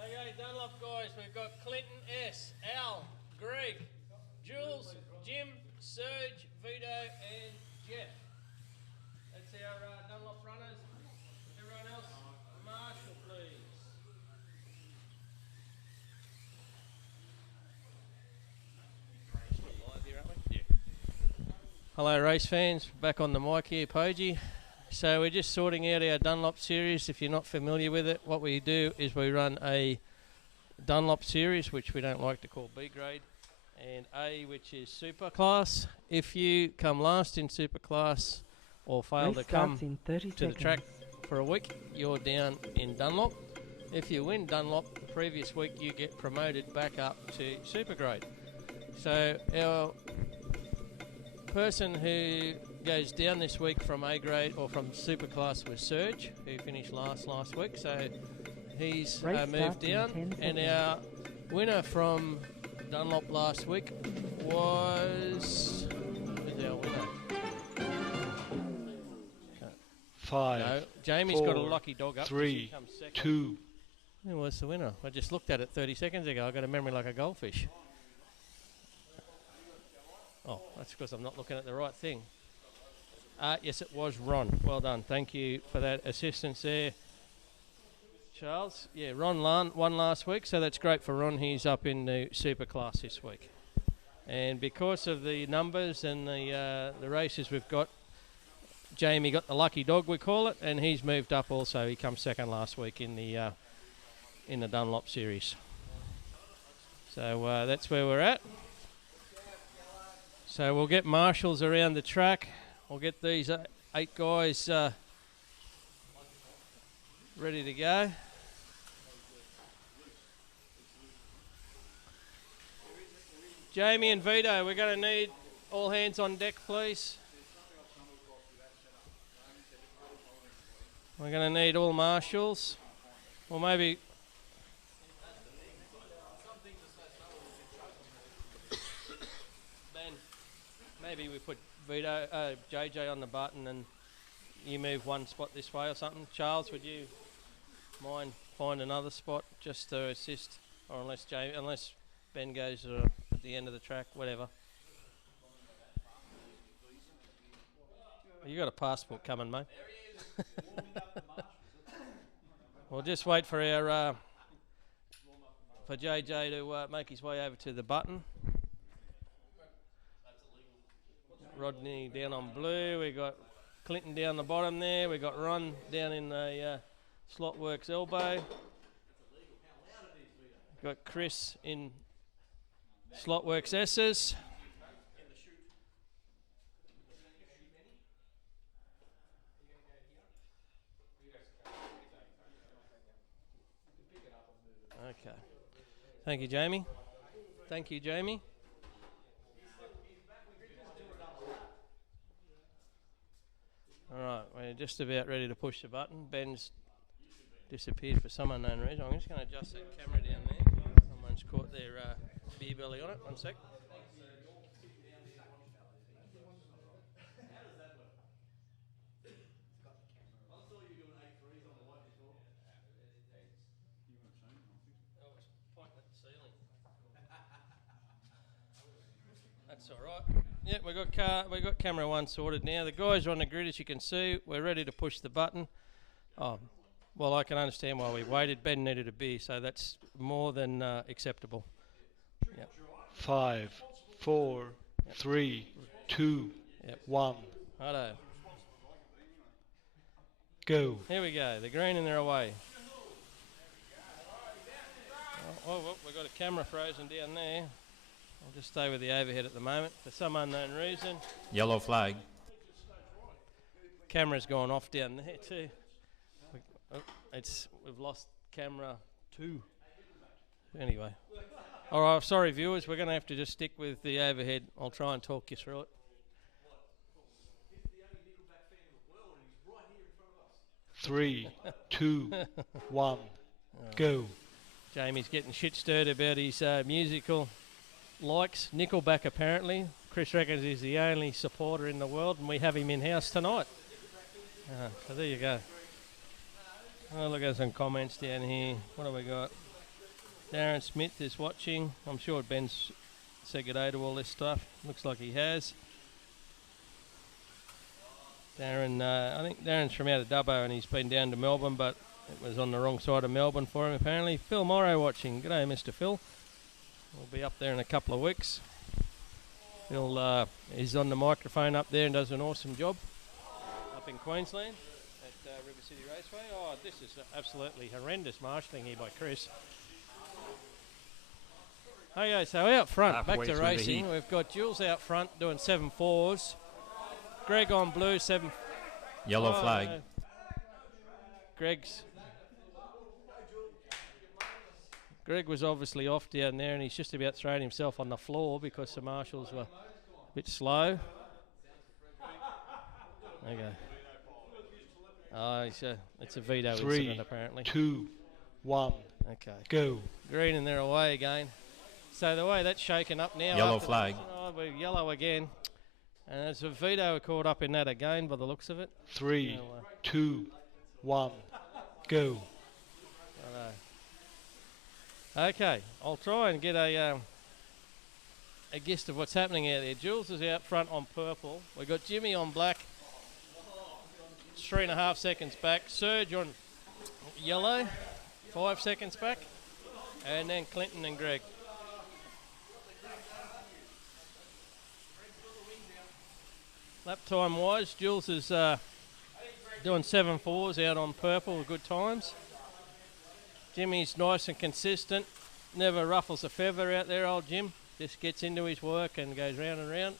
Okay, Dunlop guys, we've got Clinton S, Al, Greg, Jules, Jim, Serge, Vito, and Jeff. That's our Dunlop runners. Everyone else, Marshall, please. Live here, aren't we? Yeah. Hello, race fans. Back on the mic here, Pogey. So we're just sorting out our Dunlop series. If you're not familiar with it, what we do is we run a Dunlop series, which we don't like to call B grade, and A, which is super class. If you come last in super class or fail Race to come starts in 30 to the track seconds. for a week, you're down in Dunlop. If you win Dunlop the previous week, you get promoted back up to super grade. So our person who goes down this week from A grade or from super class was Serge, who finished last week. So he's Race moved starts in down, 10 and seconds. our winner from Dunlop last week was. Who's our winner? 5, No, Jamie's got a 4, lucky dog up. 'cause he 3, comes second. 2, Who was the winner? I just looked at it 30 seconds ago. I got a memory like a goldfish. Oh, that's because I'm not looking at the right thing. Yes, it was Ron. Well done. Thank you for that assistance there, Charles. Yeah, Ron won last week, so that's great for Ron. He's up in the super class this week. And because of the numbers and the races we've got, Jamie got the lucky dog, we call it, and he's moved up also. He comes second last week in the in the Dunlop series. So that's where we're at. So we'll get marshals around the track. We'll get these 8 guys ready to go. Jamie and Vito, we're going to need all hands on deck, please. We're going to need all marshals. Or maybe... Ben, maybe we put Vito, JJ on the button and you move one spot this way or something. Charles, would you mind find another spot just to assist? Or unless Ben goes at the end of the track, whatever. You got a passport coming, mate. We'll just wait for our for JJ to make his way over to the button. Rodney down on blue. We got Clinton down the bottom there. We got Ron down in the Slotworks elbow. Got Chris in Slotworks S's. Okay. Thank you, Jamie. Thank you, Jamie. All right, we're just about ready to push the button. Ben's disappeared for some unknown reason. I'm just going to adjust that camera down there. Someone's caught their beer belly on it. One sec. That's all right. Yeah, we got camera 1 sorted now. The guys are on the grid, as you can see. We're ready to push the button. Oh, well, I can understand why we waited. Ben needed a beer, so that's more than acceptable. Yep. 5, 4, 3, 2, 1. Righto. Go. Here we go. The green and they're away. Oh, we've got a camera frozen down there. I'll just stay with the overhead at the moment for some unknown reason. Yellow flag. Camera's gone off down there too. We've lost camera 2. Anyway. All right, sorry viewers, we're going to have to just stick with the overhead. I'll try and talk you through it. 3, 2, 1. Go. Jamie's getting shit stirred about his musical likes. Nickelback apparently. Chris reckons he's the only supporter in the world and we have him in-house tonight. So there you go. Oh, look at some comments down here. What have we got? Darren Smith is watching. I'm sure Ben's said good day to all this stuff. Looks like he has. Darren, I think Darren's from out of Dubbo and he's been down to Melbourne, but it was on the wrong side of Melbourne for him apparently. Phil Morrow watching. G'day, Mr. Phil. We'll be up there in a couple of weeks. Phil is on the microphone up there and does an awesome job up in Queensland at River City Raceway. Oh, this is absolutely horrendous marshalling here by Chris. Okay, so out front, Halfway back to through the racing. heat. We've got Jules out front doing 7.4s. Greg on blue, 7. Yellow flag. Greg was obviously off down there and he's just about thrown himself on the floor because the marshals were a bit slow. Okay. Oh, it's a veto 3, incident apparently. 2, 1. Okay. Go. Green and they're away again. So the way that's shaken up now. Yellow after flag. we're yellow again. And it's a veto caught up in that again by the looks of it. 3, 2, 1. Go. Okay, I'll try and get a gist of what's happening out there. Jules is out front on purple. We've got Jimmy on black. 3.5 seconds back. Serge on yellow. 5 seconds back. And then Clinton and Greg. Lap time wise, Jules is doing 7.4s out on purple with good times. Jimmy's nice and consistent. Never ruffles a feather out there, old Jim. Just gets into his work and goes round and round.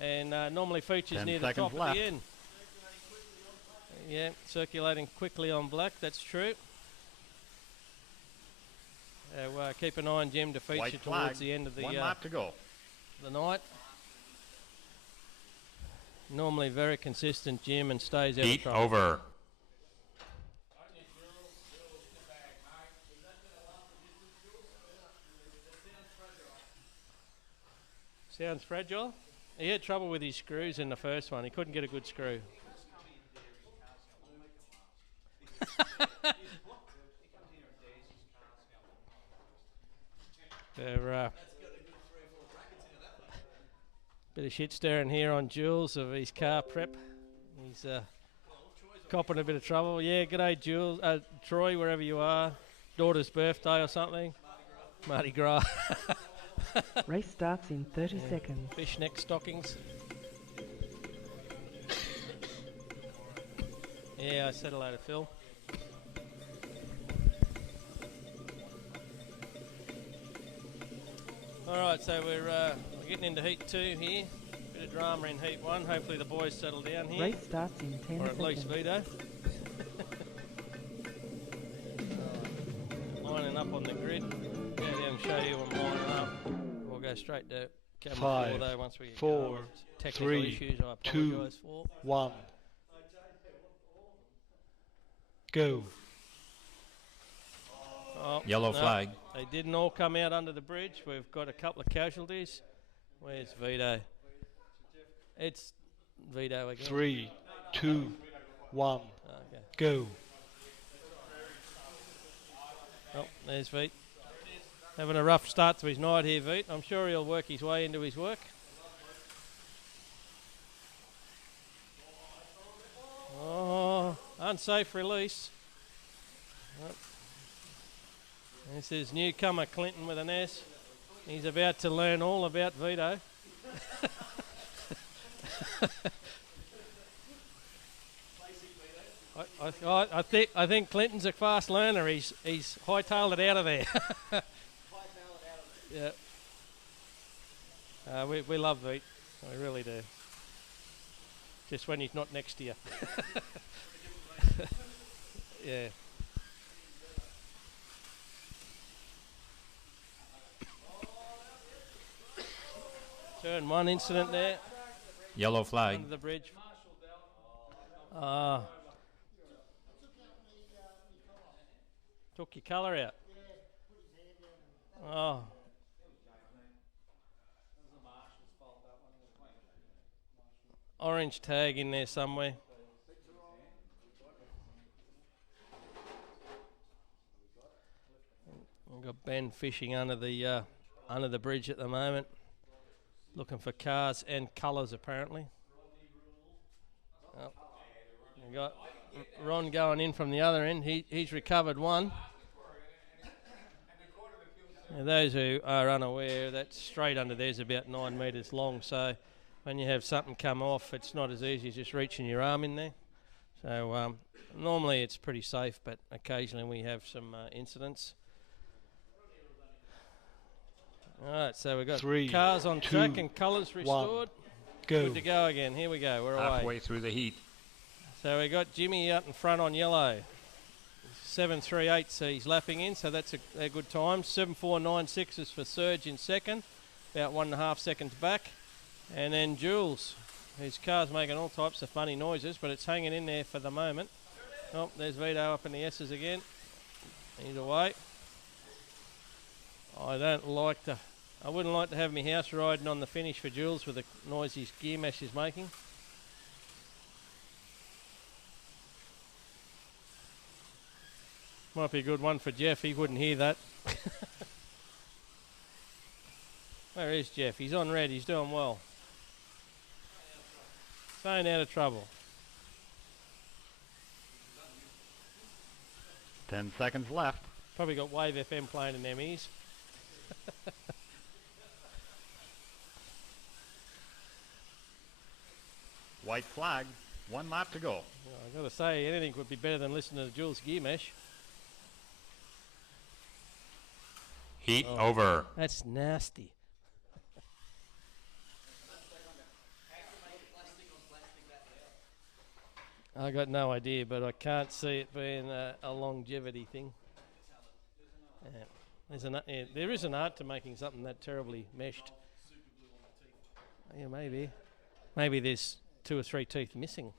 And normally features 10 near the seconds top left. at the end. Yeah, circulating quickly on black, that's true. Keep an eye on Jim to feature White flag. towards the end of the One lap to go. night. Normally very consistent Jim and stays out of Heat trouble. over. Sounds fragile. He had trouble with his screws in the first one. He couldn't get a good screw. Bit of shit stirring here on Jules of his car prep. He's copping a bit of trouble. Yeah, g'day Jules, Troy, wherever you are. Daughter's birthday or something. Mardi Gras. Race starts in 30 seconds. Fishneck stockings. Yeah, I said hello to Phil. Alright, so we're getting into heat 2 here. Bit of drama in heat 1. Hopefully the boys settle down here. Race starts in 10 Or at seconds. least Vito. Lining up on the grid. Go down and show you I'm lining up. We'll go straight to camera 4 5, though once we get 4, going. Technical 3, issues I 2, apologise for. 1. Go. Oh, Yellow no, flag. They didn't all come out under the bridge. We've got a couple of casualties. Where's Vito? It's Vito again. 3, 2, 1. Okay. Go. Oh, there's Veet. Having a rough start to his night here, Veet. I'm sure he'll work his way into his work. Oh, unsafe release. Oh. This is newcomer Clinton with an S. He's about to learn all about Vito. I think Clinton's a fast learner. He's hightailed it out of there. Yeah. We love Veet. We really do. Just when he's not next to you. Yeah. Turn 1 incident there. Yellow flag. Under the bridge. Took your colour out. Oh. Orange tag in there somewhere. We've got Ben fishing under the bridge at the moment, looking for cars and colours apparently. Oh. We've got Ron going in from the other end. He's recovered one. Now those who are unaware, that straight under there is about 9 metres long, so when you have something come off, it's not as easy as just reaching your arm in there. So normally it's pretty safe, but occasionally we have some incidents. Alright, so we've got 3, cars on 2, track and colours restored. Go. Good to go again. Here we go. We're away. Halfway through the heat. So we got Jimmy out in front on yellow. 7.38, so he's lapping in, so that's a good time. 7.496 is for Serge in second, about 1.5 seconds back. And then Jules, whose car's making all types of funny noises, but it's hanging in there for the moment. Oh, there's Vito up in the S's again. He's away. I wouldn't like to have my house riding on the finish for Jules with the noise his gear mesh is making. Might be a good one for Jeff, he wouldn't hear that. Where is Jeff? He's on red, he's doing well. Staying out of trouble. 10 seconds left. Probably got Wave FM playing in them ears. White flag. 1 lap to go. Well, I've got to say, anything would be better than listening to Jules gear mesh. Heat over. That's nasty. I got no idea, but I can't see it being a longevity thing. There is an art to making something that terribly meshed. Yeah, maybe. Maybe there's 2 or 3 teeth missing.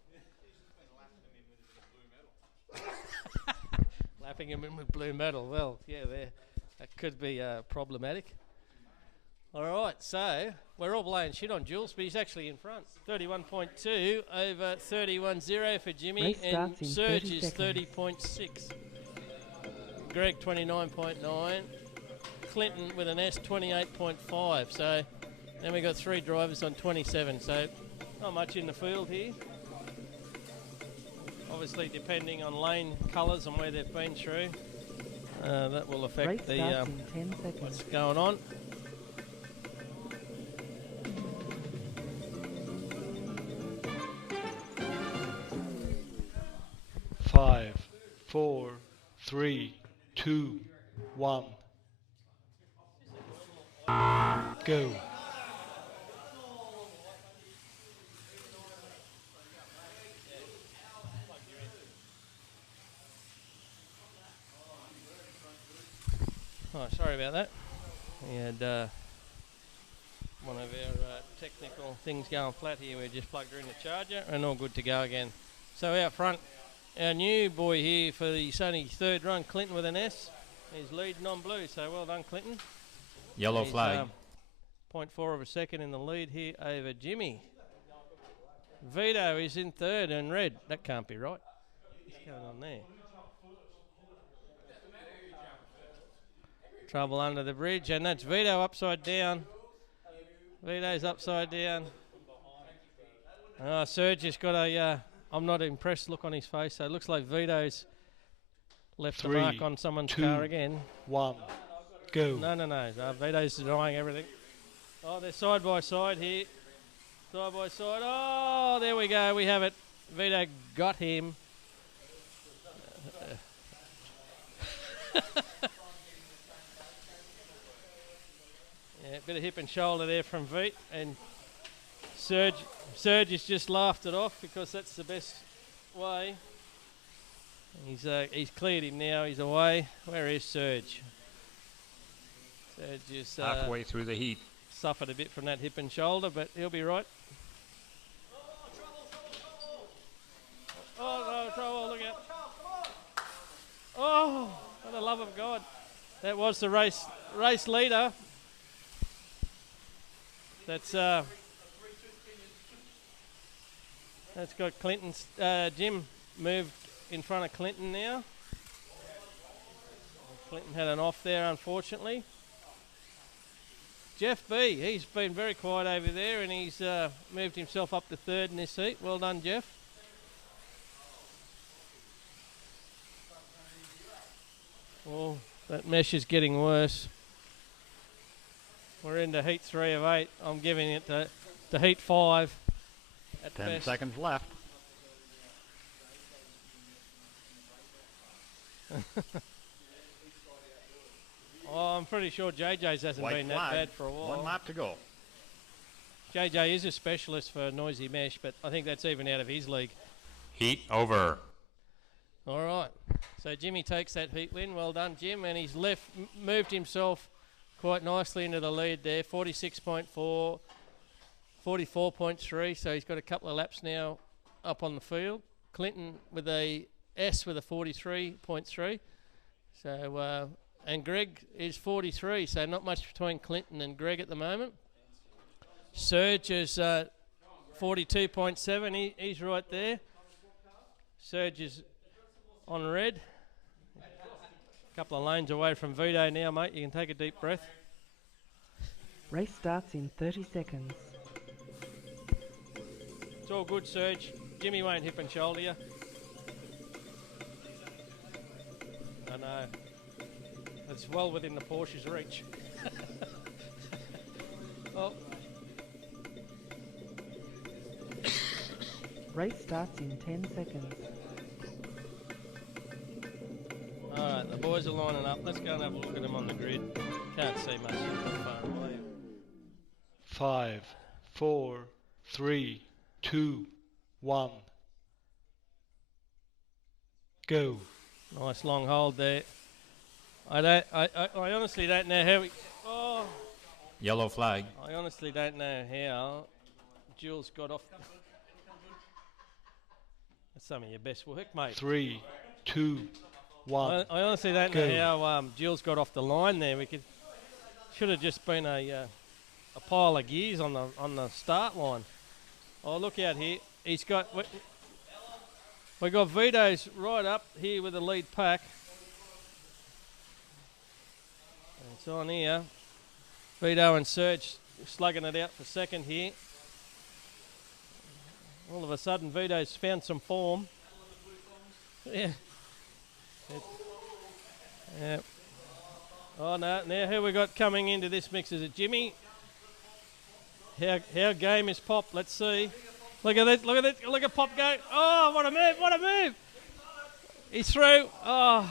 Lapping him in with blue metal. Well, yeah, that could be problematic. All right, so we're all blowing shit on Jules, but he's actually in front. 31.2 over 31.0 for Jimmy, Race and starts in Serge 30 is seconds. 30.6. Greg 29.9. Clinton with an S 28.5. So then we got 3 drivers on 27. So not much in the field here. Obviously, depending on lane colours and where they've been through, that will affect Race the starts in 10 seconds. what's going on. Five, 4, 3, 2, 1. Go. Oh, sorry about that. We had one of our technical things going flat here. We just plugged her in the charger and all good to go again. So out front, our new boy here for the sunny 3rd run, Clinton with an S. He's leading on blue, so well done, Clinton. Yellow He's, flag. 0.4 of a second in the lead here over Jimmy. Vito is in 3rd and red. That can't be right. What's going on there? Trouble under the bridge, and that's Vito upside down. Vito's upside down. Serge has got a I'm not impressed look on his face, so it looks like Vito's left the 3, mark on someone's 2, car again. 1. Go. No. Vito's denying everything. Oh, they're side by side here. Side by side. Oh, there we go. We have it. Vito got him. Yeah, bit of hip and shoulder there from Vito, and Serge has just laughed it off because that's the best way. He's cleared him now. He's away. Where is Serge? Serge is Halfway through the heat. suffered a bit from that hip and shoulder, but he'll be right. Oh, no, trouble, look out. Oh, for the love of God. That was the race leader. That's got Clinton's, Jim moved in front of Clinton now. Clinton had an off there, unfortunately. Jeff B, he's been very quiet over there, and he's moved himself up to 3rd in this heat. Well done, Jeff. Well, that mesh is getting worse. We're into heat 3 of 8. I'm giving it to heat 5 at 10 best. seconds left. Oh, I'm pretty sure JJ's hasn't White been that flag. bad for a while. 1 lap to go. JJ is a specialist for noisy mesh, but I think that's even out of his league. Heat over. All right. So Jimmy takes that heat win. Well done, Jim. And he's moved himself quite nicely into the lead there. 46.4, 44.3. So he's got a couple of laps now up on the field. Clinton with a S with a 43.3. So, and Greg is 43. So not much between Clinton and Greg at the moment. Serge is 42.7. He's right there. Serge is on red. A couple of lanes away from Vito now, mate. You can take a deep breath. Race starts in 30 seconds. It's all good, Serge. Jimmy won't hip and shoulder you. I know. It's well within the Porsche's reach. Oh. Race starts in 10 seconds. All right, the boys are lining up. Let's go and have a look at them on the grid. Can't see much. It's far away. 5, 4, 3, 2, 1. Go. Nice long hold there. I honestly don't know how we. Oh, Yellow flag. I honestly don't know how Jules got off. That's some of your best work, mate. 3, 2, 1. I honestly don't Go. know how Jules got off the line there. Should have just been a pile of gears on the start line. Oh, look out here. He's got. We got Vito's right up here with the lead pack. It's on here. Vito and Serge slugging it out for second here. All of a sudden, Vito's found some form. Yeah. Yeah. Oh no! Now who we got coming into this mix? Is it Jimmy? How game is Pop? Let's see. Look at that! Look at that! Look at Pop go! Oh, what a move! What a move! He's through. Oh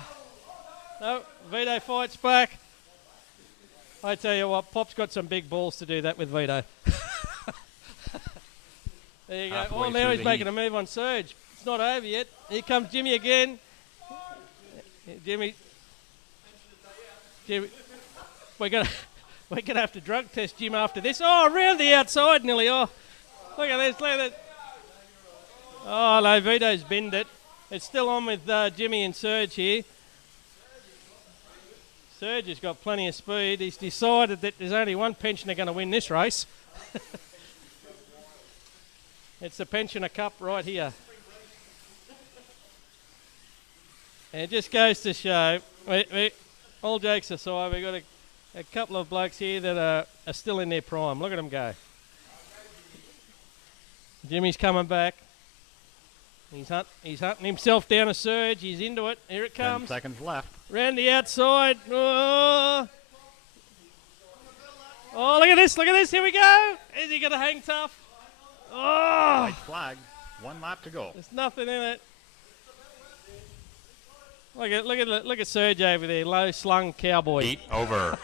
no! Vito fights back. I tell you what, Pop's got some big balls to do that with Vito. There you go. Halfway Oh, now through he's the making heat. a move on Serge. It's not over yet. Here comes Jimmy again. Jimmy, we're gonna have to drug test Jim after this. Oh, around the outside nearly. Oh, look at this. Look at that. Oh no, Vito's binned it. It's still on with Jimmy and Serge here. Serge has got plenty of speed. He's decided that there's only one pensioner going to win this race. It's the Pensioner Cup right here. And it just goes to show, all jokes aside, we've got a couple of blokes here that are still in their prime. Look at them go. Jimmy's coming back. He's hunting himself down a Surge. He's into it. Here it 10 comes. seconds left. Round the outside. Oh, look at this. Look at this. Here we go. Is he going to hang tough? Oh, White flag. 1 lap to go. there's nothing in it. Look at Serge over there, low slung cowboy. Heat over.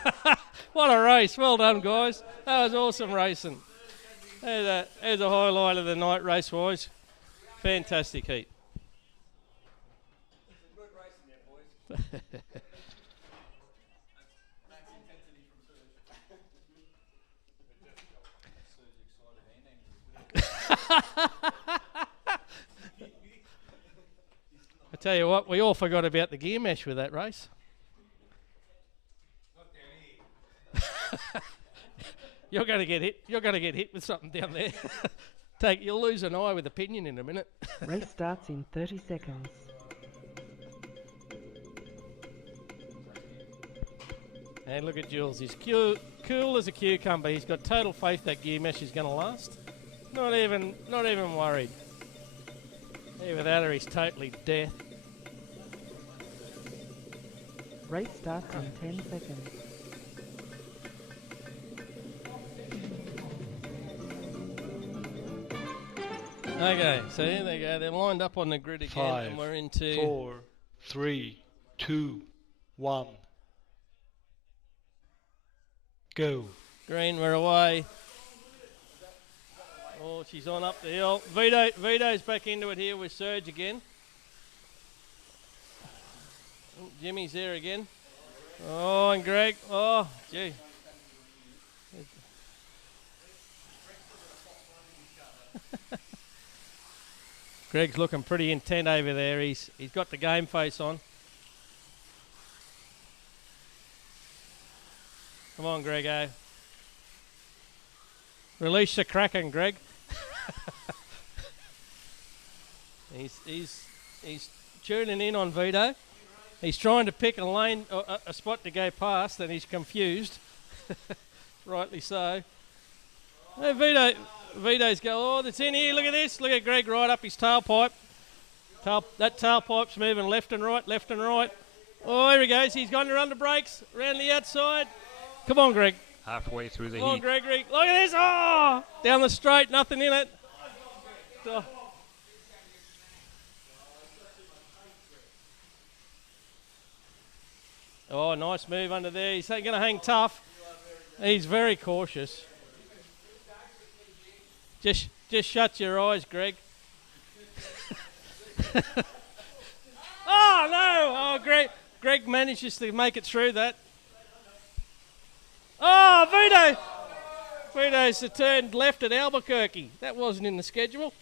What a race! Well done, guys. That was awesome racing. There's a highlight of the night race-wise. Fantastic heat. I tell you what, we all forgot about the gear mesh with that race. You're going to get hit. You're going to get hit with something down there. You'll lose an eye with a pinion in a minute. Race starts in 30 seconds. And look at Jules. He's cool as a cucumber. He's got total faith that gear mesh is going to last. Not even worried. Either that or he's totally deaf. Race starts in 10 seconds. Okay, so here they go. They're lined up on the grid again, 5, and we're into 4, 3, 2, 1. Go. green. We're away. Oh, she's on up the hill. Vito's back into it here with Serge again. Jimmy's there again. Oh, and Greg. Oh, gee. Greg's looking pretty intent over there. He's got the game face on. Come on, Grego. Release the Kraken, Greg. He's tuning in on Vito. He's trying to pick a lane, a spot to go past, and he's confused. Rightly so. Hey, Vito's go, oh, that's in here. Look at this. Look at Greg right up his tailpipe. That tailpipe's moving left and right, left and right. Oh, here he goes. He's gone around the brakes, around the outside. Come on, Greg. Halfway through the Come on, heat. Gregory. Look at this. Oh, down the straight, nothing in it. Oh. Oh, nice move under there. He's going to hang tough. He's very cautious. Just shut your eyes, Greg. Oh, no! Oh, Greg manages to make it through that. Oh, Vito! Vito's turned left at Albuquerque. That wasn't in the schedule.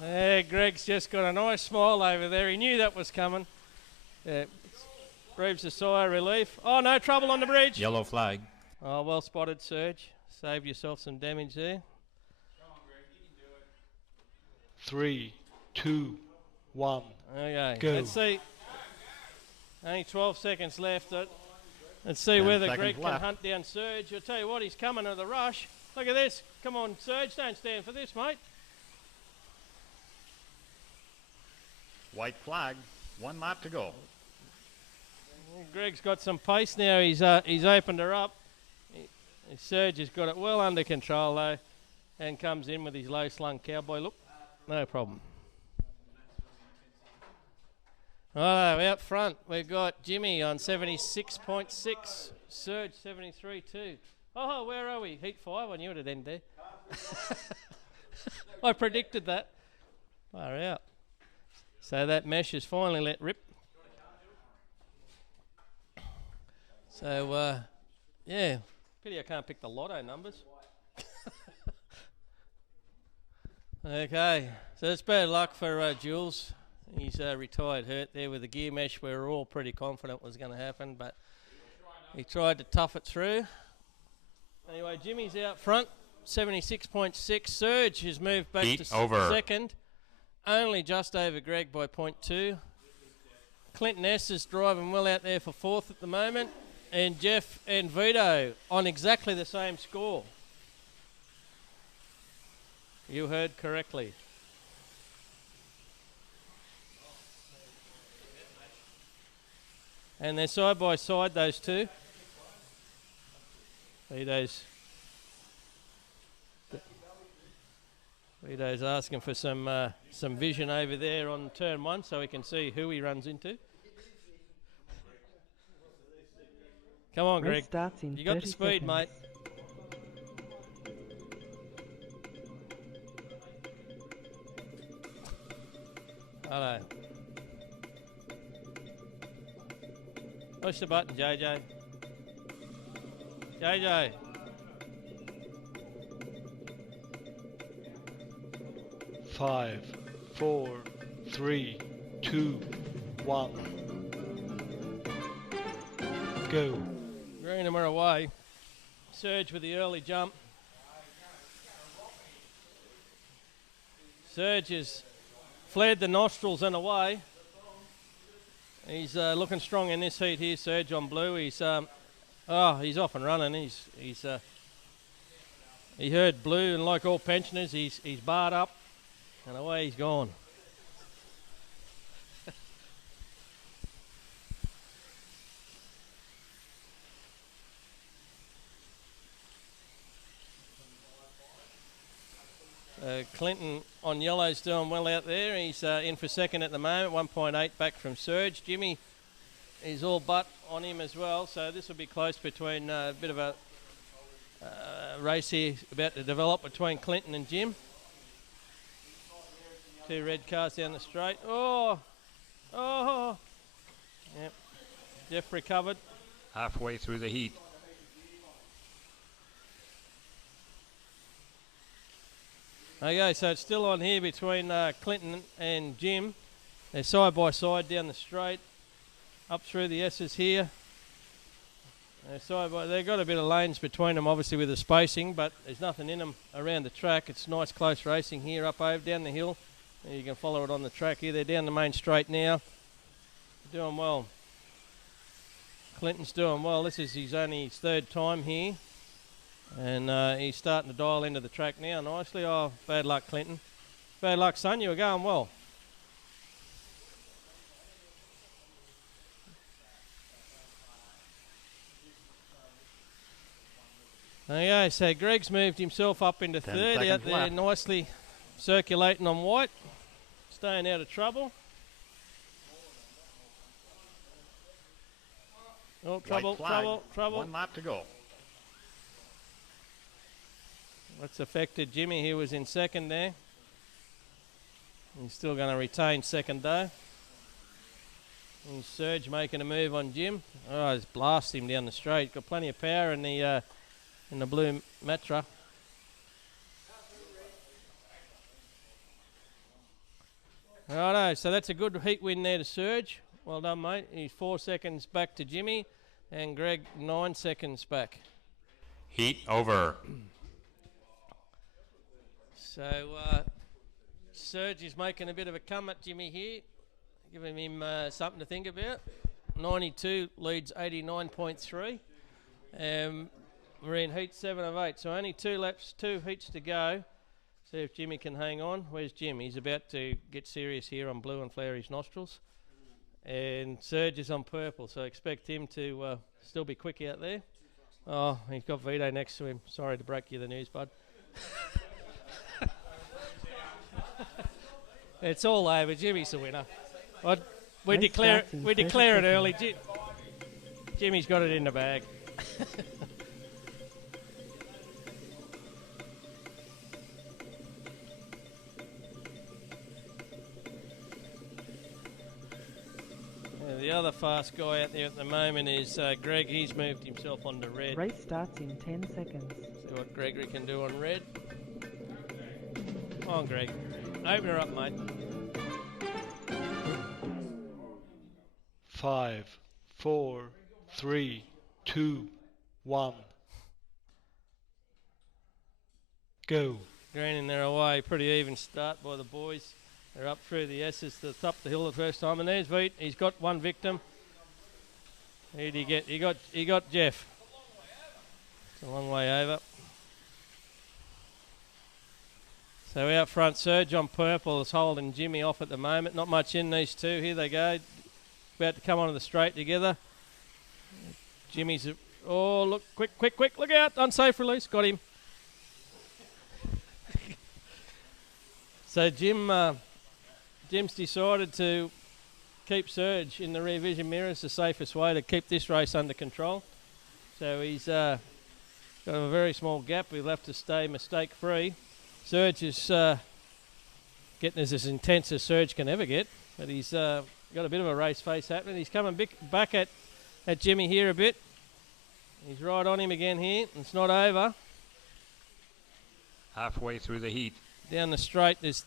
There, Greg's just got a nice smile over there. He knew that was coming. Yeah, breathes a sigh of relief. Oh, no trouble on the bridge. Yellow flag. Oh, well spotted, Serge. Saved yourself some damage there. 3, 2, 1. Okay, Go. let's see. Only 12 seconds left. Let's see 10 whether seconds Greg can left. hunt down Serge. I'll tell you what, he's coming to the rush. Look at this. Come on, Serge, don't stand for this, mate. White flag. 1 lap to go. Greg's got some pace now. He's opened her up. Serge has got it well under control though, and comes in with his low slung cowboy look. No problem. Righto, out front we've got Jimmy on 76.6, Serge 73.2. Oh, where are we? Heat 5. I knew it'd end there. I predicted that. Far out. So that mesh has finally let rip. So, yeah, pity I can't pick the lotto numbers. Okay, so it's bad luck for Jules. He's retired hurt there with the gear mesh. We were all pretty confident was going to happen, but he tried to tough it through. Anyway, Jimmy's out front, 76.6. Serge has moved back Heat to over. second, only just over Greg by 0.2. Clinton S is driving well out there for fourth at the moment. And Jeff and Vito on exactly the same score. You heard correctly. And they're side by side, those two. Vito's asking for some vision over there on turn 1 so he can see who he runs into. Come on, Race Greg. starts in You got the 30 speed, seconds. mate. Hello. Push the button, JJ. JJ. Five, 4, 3, 2, 1. Go. Greenham are away. Serge with the early jump. Serge has flared the nostrils and away. He's looking strong in this heat here, Serge on blue. He's off and running. He heard blue, and like all pensioners, he's barred up, and away he's gone. Clinton on yellow's doing well out there. He's in for second at the moment, 1.8 back from Serge. Jimmy is all but on him as well, so this will be close between a bit of a race here about to develop between Clinton and Jim. Two red cars down the straight. Oh! Yep. Jeff recovered. Halfway through the heat. Okay, so it's still on here between Clinton and Jim. They're side by side down the straight, up through the S's here. They've got a bit of lanes between them, obviously with the spacing, but there's nothing in them around the track. It's nice close racing here up over down the hill. You can follow it on the track here. They're down the main straight now. Doing well. Clinton's doing well. This is only his third time here. And he's starting to dial into the track now nicely. Oh, bad luck, Clinton. Bad luck, son. You were going well. Okay, so Greg's moved himself up into 10 third out seconds there, left. nicely circulating on white, staying out of trouble. Oh, trouble, White flag. trouble. 1 lap to go. That's affected Jimmy. He was in second there. He's still going to retain second though. And Serge making a move on Jim. Oh, he's blasted him down the straight. Got plenty of power in the blue Matra. Righto, so that's a good heat win there to Serge. Well done, mate. He's 4 seconds back to Jimmy, and Greg 9 seconds back. Heat over. So Serge is making a bit of a come at Jimmy here, giving him something to think about. 92 leads 89.3. We're in heat 7 of 8, so only 2 laps, 2 heats to go. See if Jimmy can hang on. Where's Jim? He's about to get serious here on blue and flare his nostrils. And Serge is on purple, so expect him to still be quick out there. Oh, he's got Vito next to him. Sorry to break you the news, bud. It's all over. Jimmy's the winner. We declare it early. Jimmy's got it in the bag. The other fast guy out there at the moment is Greg. He's moved himself onto red. Race starts in 10 seconds. See what Gregory can do on red. Come on, Greg. Open her up, mate. 5, 4, 3, 2, 1. Go. Green in there away. Pretty even start by the boys. They're up through the S's to the top of the hill the first time. And there's Veet. He's got one victim. Who did he get? He got Jeff. It's a long way over. So out front, Serge on purple is holding Jimmy off at the moment. Not much in these two. Here they go. About to come onto the straight together. Jimmy's... Oh, look. Quick. Look out. Unsafe release. Got him. So Jim's decided to keep Serge in the rear vision mirrors, the safest way to keep this race under control. So he's got a very small gap. We'll have to stay mistake-free. Serge is getting as intense as Serge can ever get, but he's got a bit of a race face happening. He's coming back at Jimmy here a bit. He's right on him again here. It's not over. Halfway through the heat. Down the straight, there's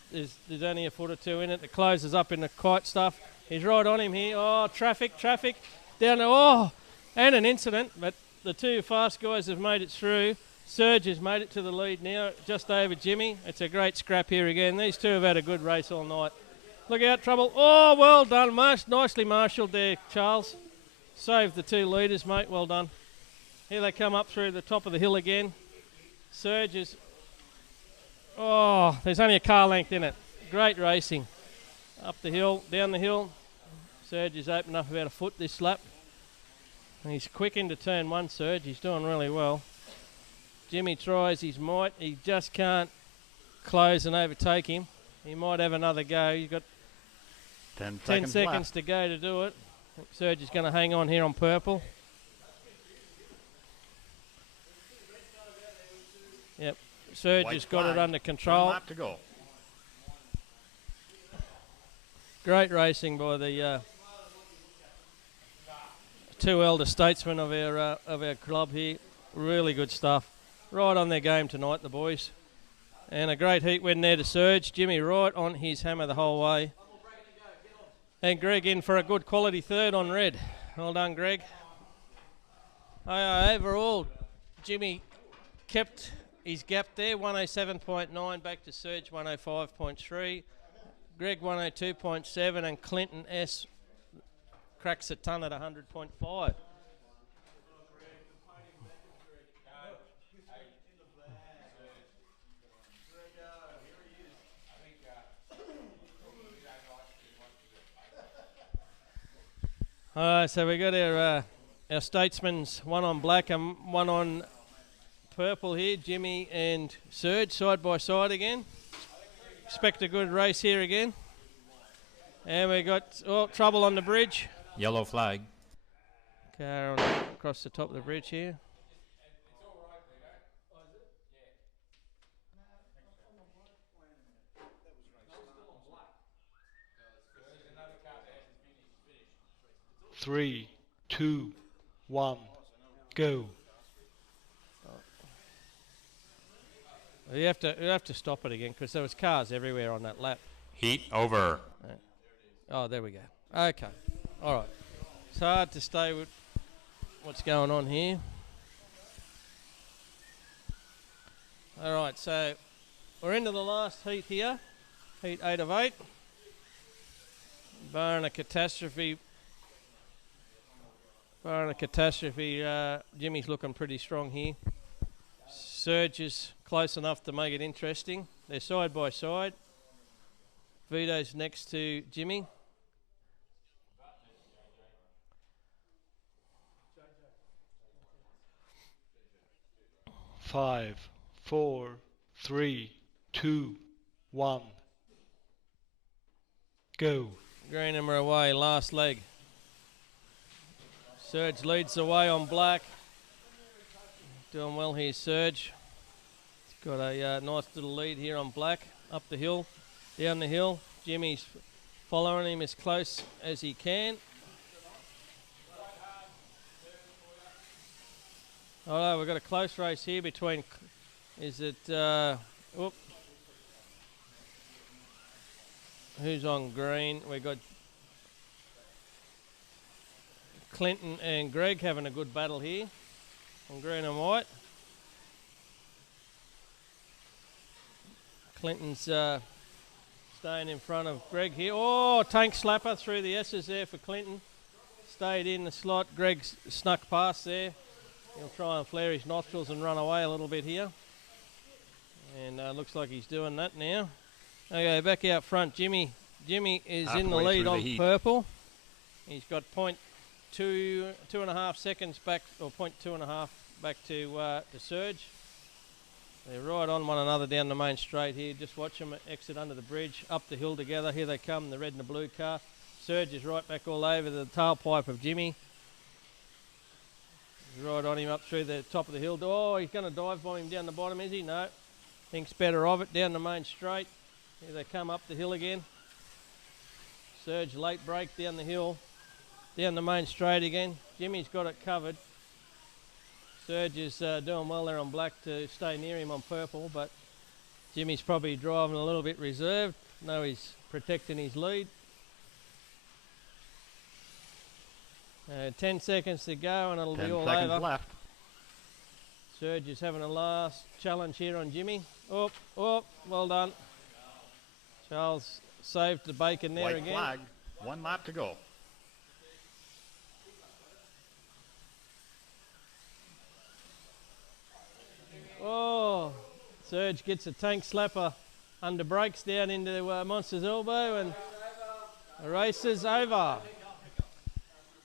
only a foot or two in it. The closes up in the kite stuff. He's right on him here. Oh, traffic. Down there. Oh, and an incident, but the two fast guys have made it through. Serge has made it to the lead now, just over Jimmy. It's a great scrap here again. These two have had a good race all night. Look out, trouble. Oh, well done. Nicely marshalled there, Charles. Saved the two leaders, mate. Well done. Here they come up through the top of the hill again. Serge is... Oh, there's only a car length in it. Great racing. Up the hill, down the hill. Serge is opened up about a foot this lap. And he's quick into turn one, Serge. He's doing really well. Jimmy tries his might. He just can't close and overtake him. He might have another go. You've got 10 seconds to go to do it. Serge is going to hang on here on purple. Yep. Serge has got it under control. 1 lap to go. Great racing by the two elder statesmen of our club here. Really good stuff. Right on their game tonight, the boys. And a great heat win there to Serge. Jimmy right on his hammer the whole way. And Greg in for a good quality third on red. Well done, Greg. Overall, Jimmy kept his gap there, 107.9 back to Serge, 105.3. Greg 102.7 and Clinton S cracks a ton at 100.5. So we got our statesmen's one on black and one on purple here, Jimmy and Serge side by side again. Expect a good race here again. And we got trouble on the bridge. Yellow flag. Car on across the top of the bridge here. Three, two, one, go. You have to stop it again because there was cars everywhere on that lap. Heat over. Oh, there we go. Okay. All right. It's hard to stay with what's going on here. All right, so we're into the last heat here. Heat 8 of 8. Barring a catastrophe. Jimmy's looking pretty strong here. Surge is close enough to make it interesting. They're side by side. Vito's next to Jimmy. Five, four, three, two, one, go. Greenham are away, last leg. Surge leads the way on black. Doing well here, Surge. He's got a nice little lead here on black. Up the hill, down the hill. Jimmy's following him as close as he can. All right, we've got a close race here between, who's on green? We've got Clinton and Greg having a good battle here on green and white. Clinton's staying in front of Greg here. Oh, tank slapper through the S's there for Clinton. Stayed in the slot. Greg's snuck past there. He'll try and flare his nostrils and run away a little bit here. And looks like he's doing that now. Okay, back out front. Jimmy is in the lead on purple. He's got 2.5 seconds back, or 0.2.5 back to Surge. They're right on one another down the main straight here. Just watch them exit under the bridge, up the hill together. Here they come, the red and the blue car. Surge is right back all over the tailpipe of Jimmy. He's right on him up through the top of the hill. Oh, he's going to dive bomb him down the bottom, is he? No. Thinks better of it, down the main straight. Here they come up the hill again. Surge late break down the hill, down the main straight again. Jimmy's got it covered. Surge is doing well there on black to stay near him on purple, but Jimmy's probably driving a little bit reserved. No, he's protecting his lead. 10 seconds to go and it'll be all 10 seconds over. left. Surge is having a last challenge here on Jimmy. Oh, well done. Charles saved the bacon there White again. flag. 1 lap to go. Oh, Surge gets a tank slapper under brakes down into Monster's elbow and the race is over.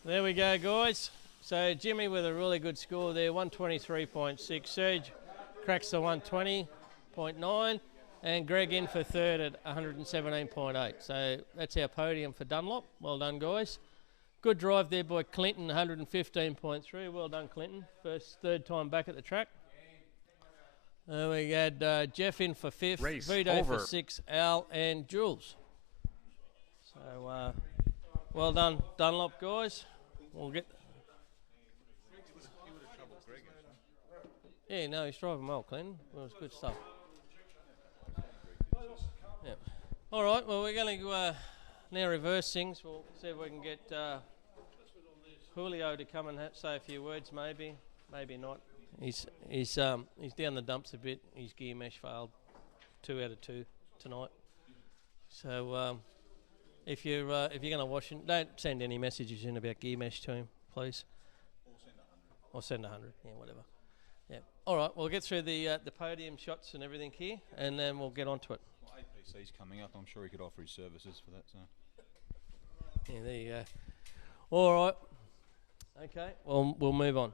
There we go, guys. So Jimmy with a really good score there, 123.6. Surge cracks the 120.9 and Greg in for third at 117.8. So that's our podium for Dunlop. Well done, guys. Good drive there by Clinton, 115.3. Well done, Clinton. Third time back at the track. We had Jeff in for fifth, Race Vito over. for sixth, Al and Jules. So well done, Dunlop, guys. We'll get. Yeah, no, he's driving well, Clinton. Well, it's good stuff. Yeah. All right. Well, we're going to now reverse things. We'll see if we can get Julio to come and say a few words. Maybe not. He's down the dumps a bit. His gear mesh failed 2 out of 2 tonight. So if you're going to wash him, don't send any messages in about gear mesh to him, please. Or send 100. Yeah, whatever. Yeah. All right. We'll get through the podium shots and everything here, and then we'll get onto it. Well, APC's coming up. I'm sure he could offer his services for that. So. Yeah, there you go. All right. Okay. Well, we'll move on.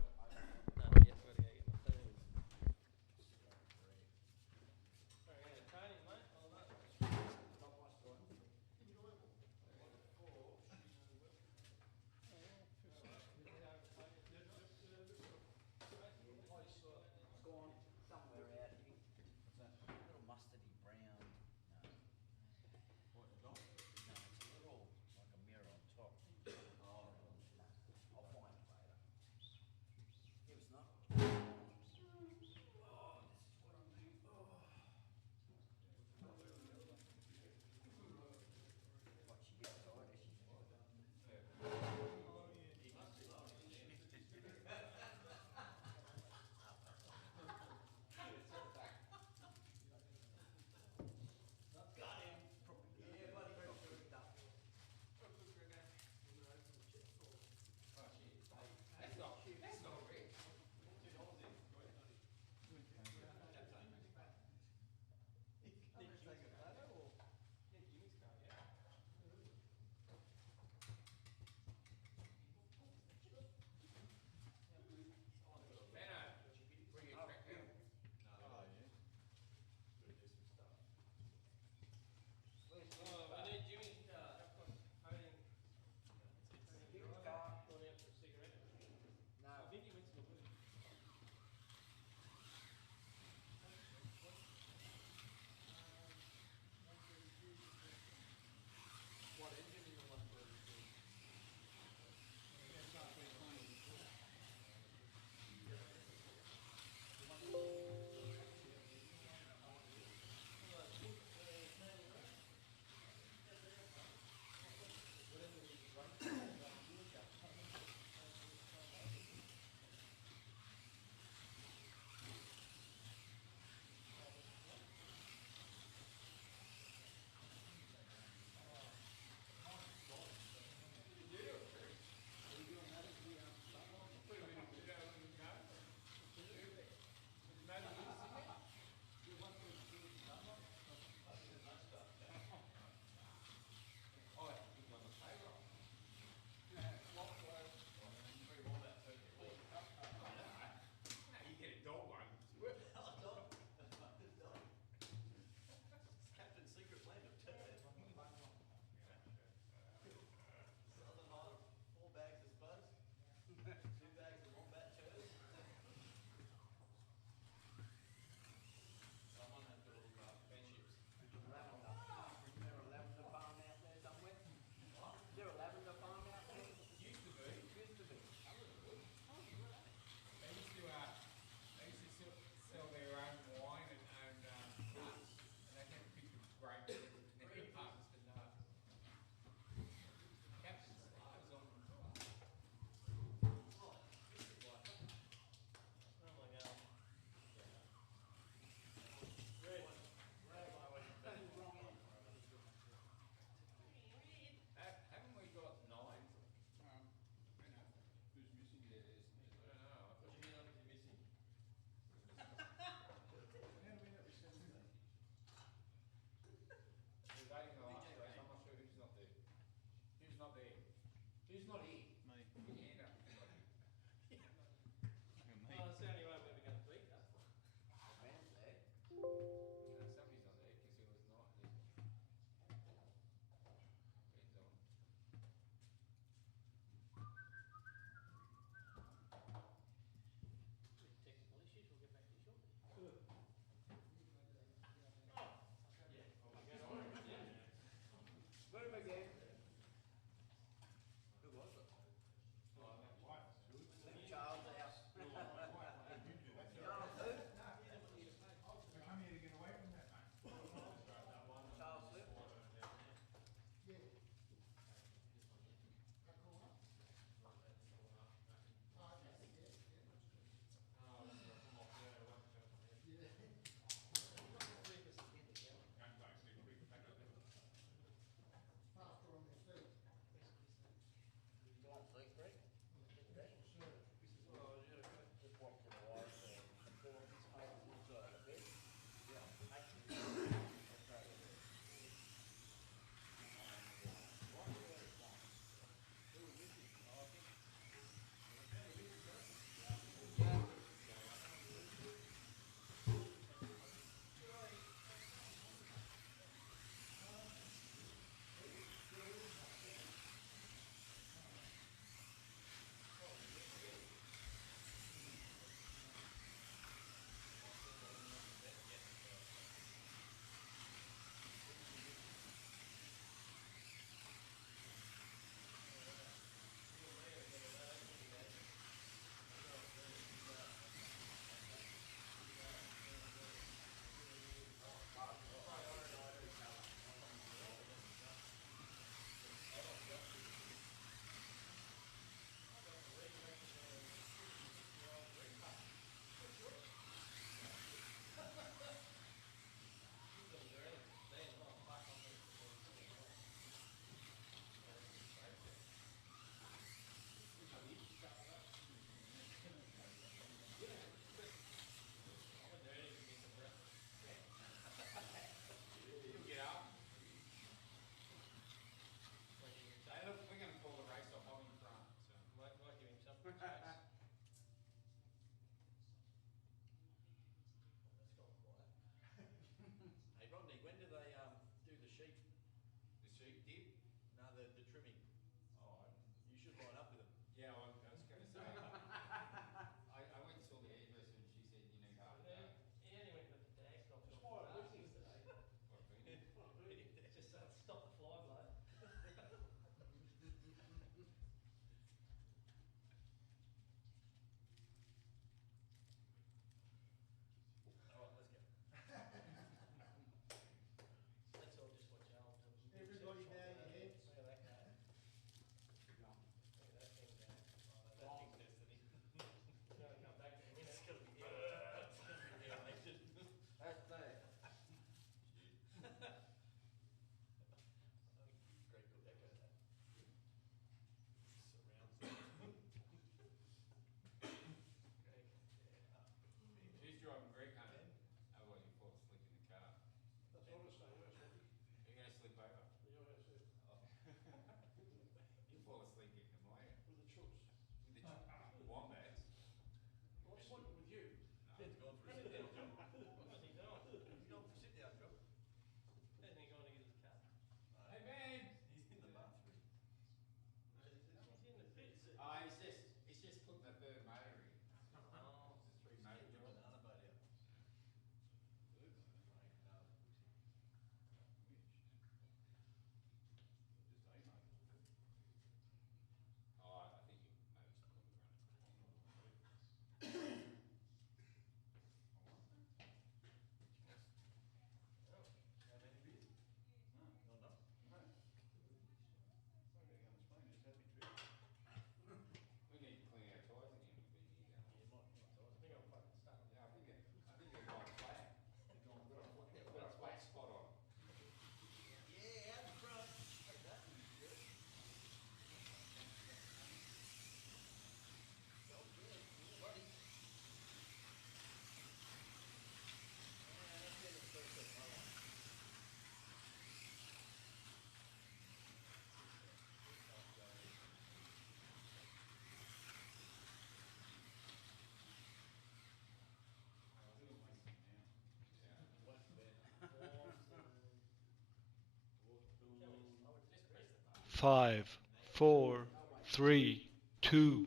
5, 4, 3, 2,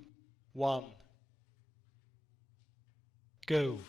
1. Go.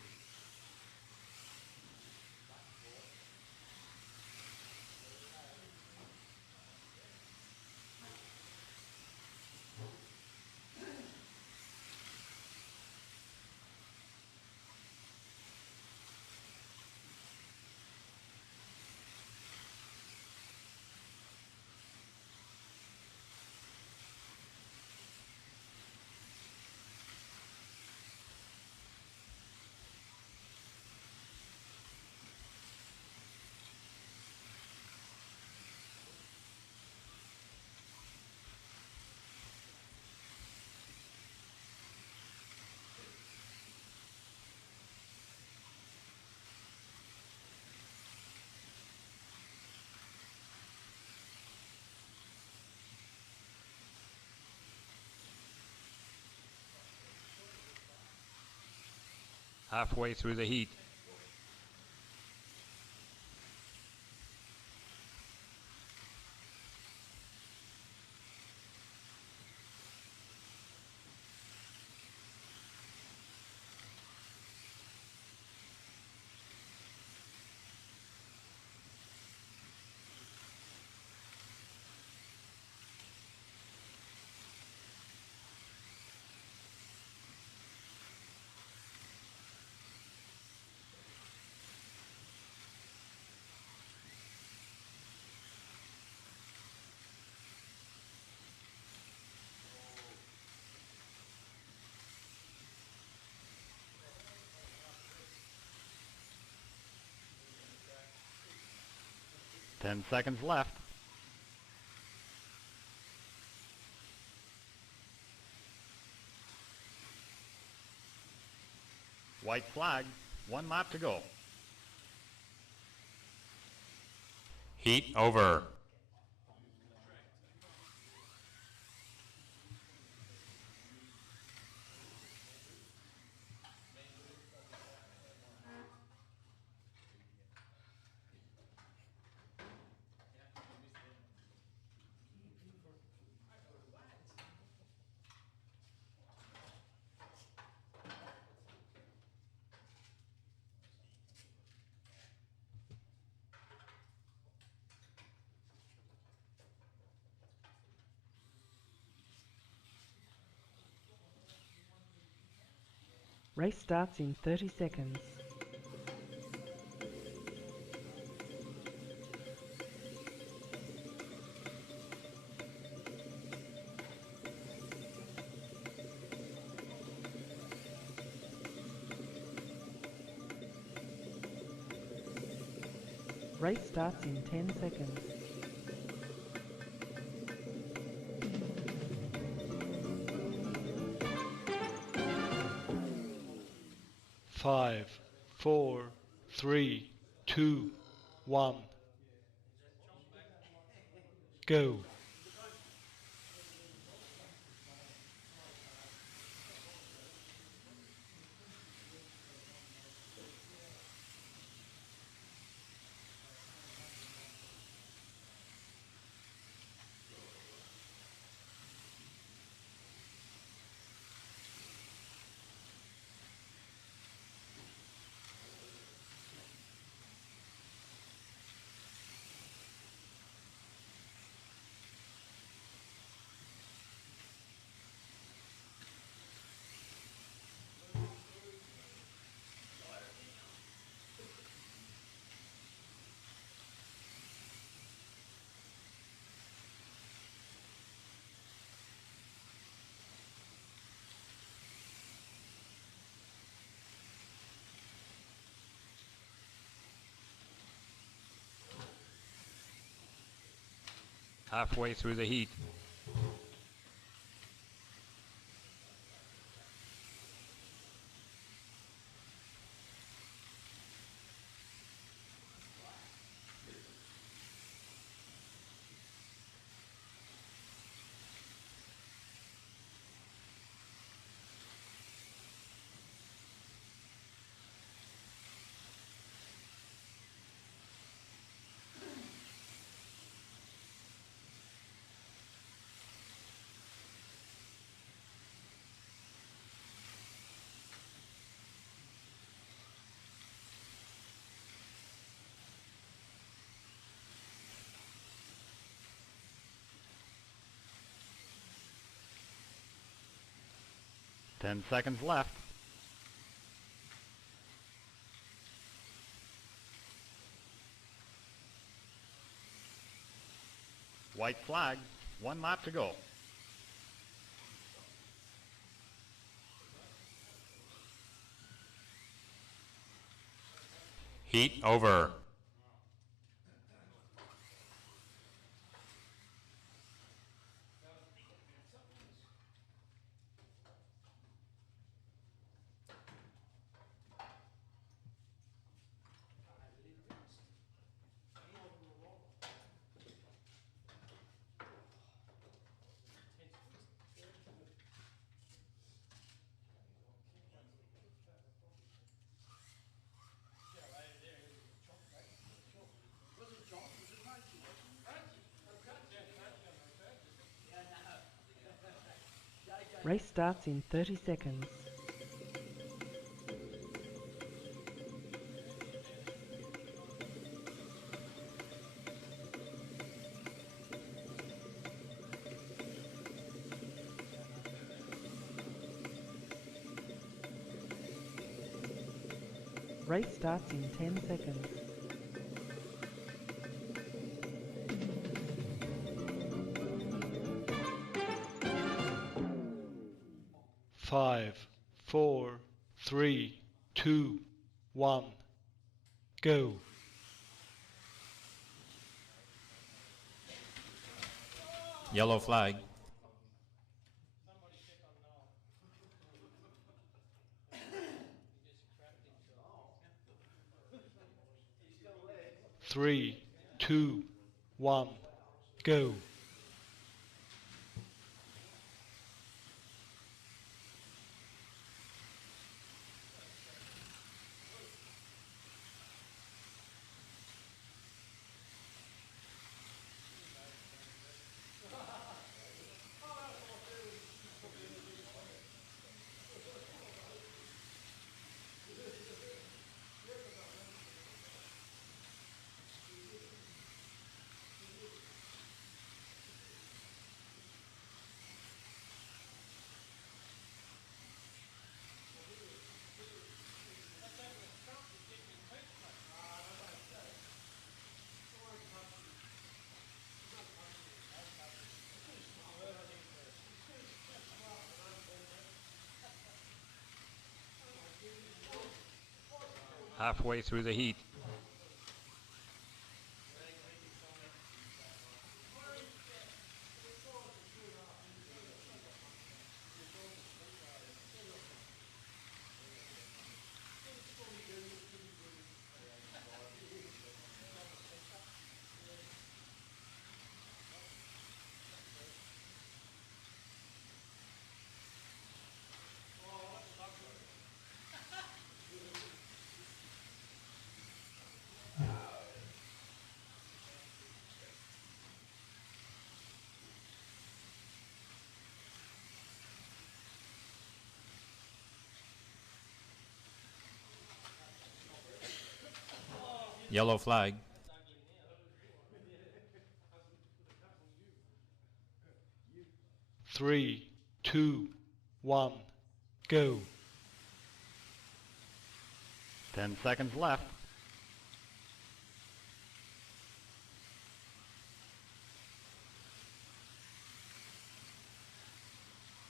Halfway through the heat. Ten seconds left. White flag. 1 lap to go. Heat over. Race starts in 30 seconds. Race starts in 10 seconds. Five, 4, 3, 2, 1. Go. Halfway through the heat. 10 seconds left. White flag, 1 lap to go. Heat over. Race starts in 30 seconds. Race starts in 10 seconds. Five, four, three, two, one, go. Yellow flag. Three, two, one, go. Halfway through the heat. Yellow flag. Three, two, one, go. 10 seconds left.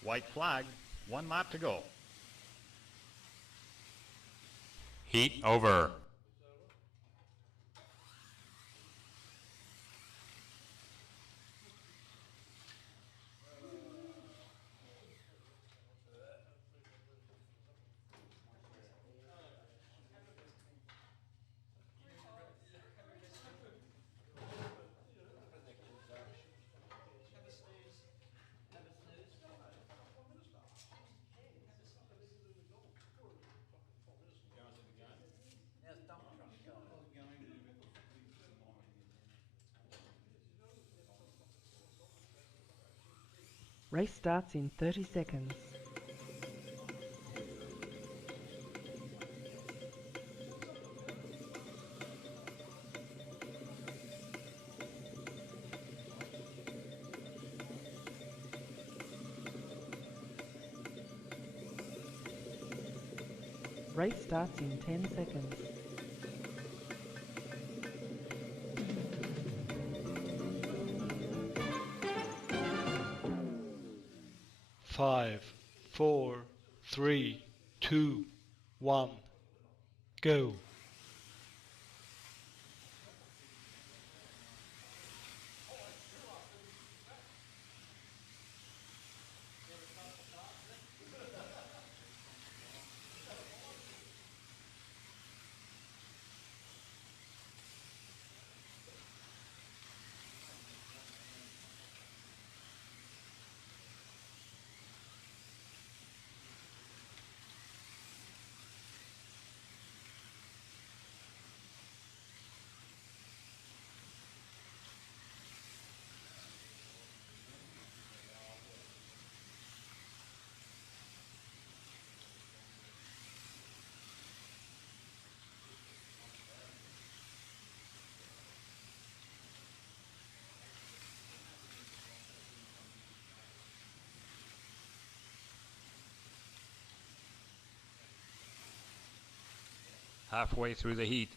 White flag, 1 lap to go. Heat over. Race starts in 30 seconds. Race starts in 10 seconds. 5, 4, 3, 2, 1, go. Halfway through the heat.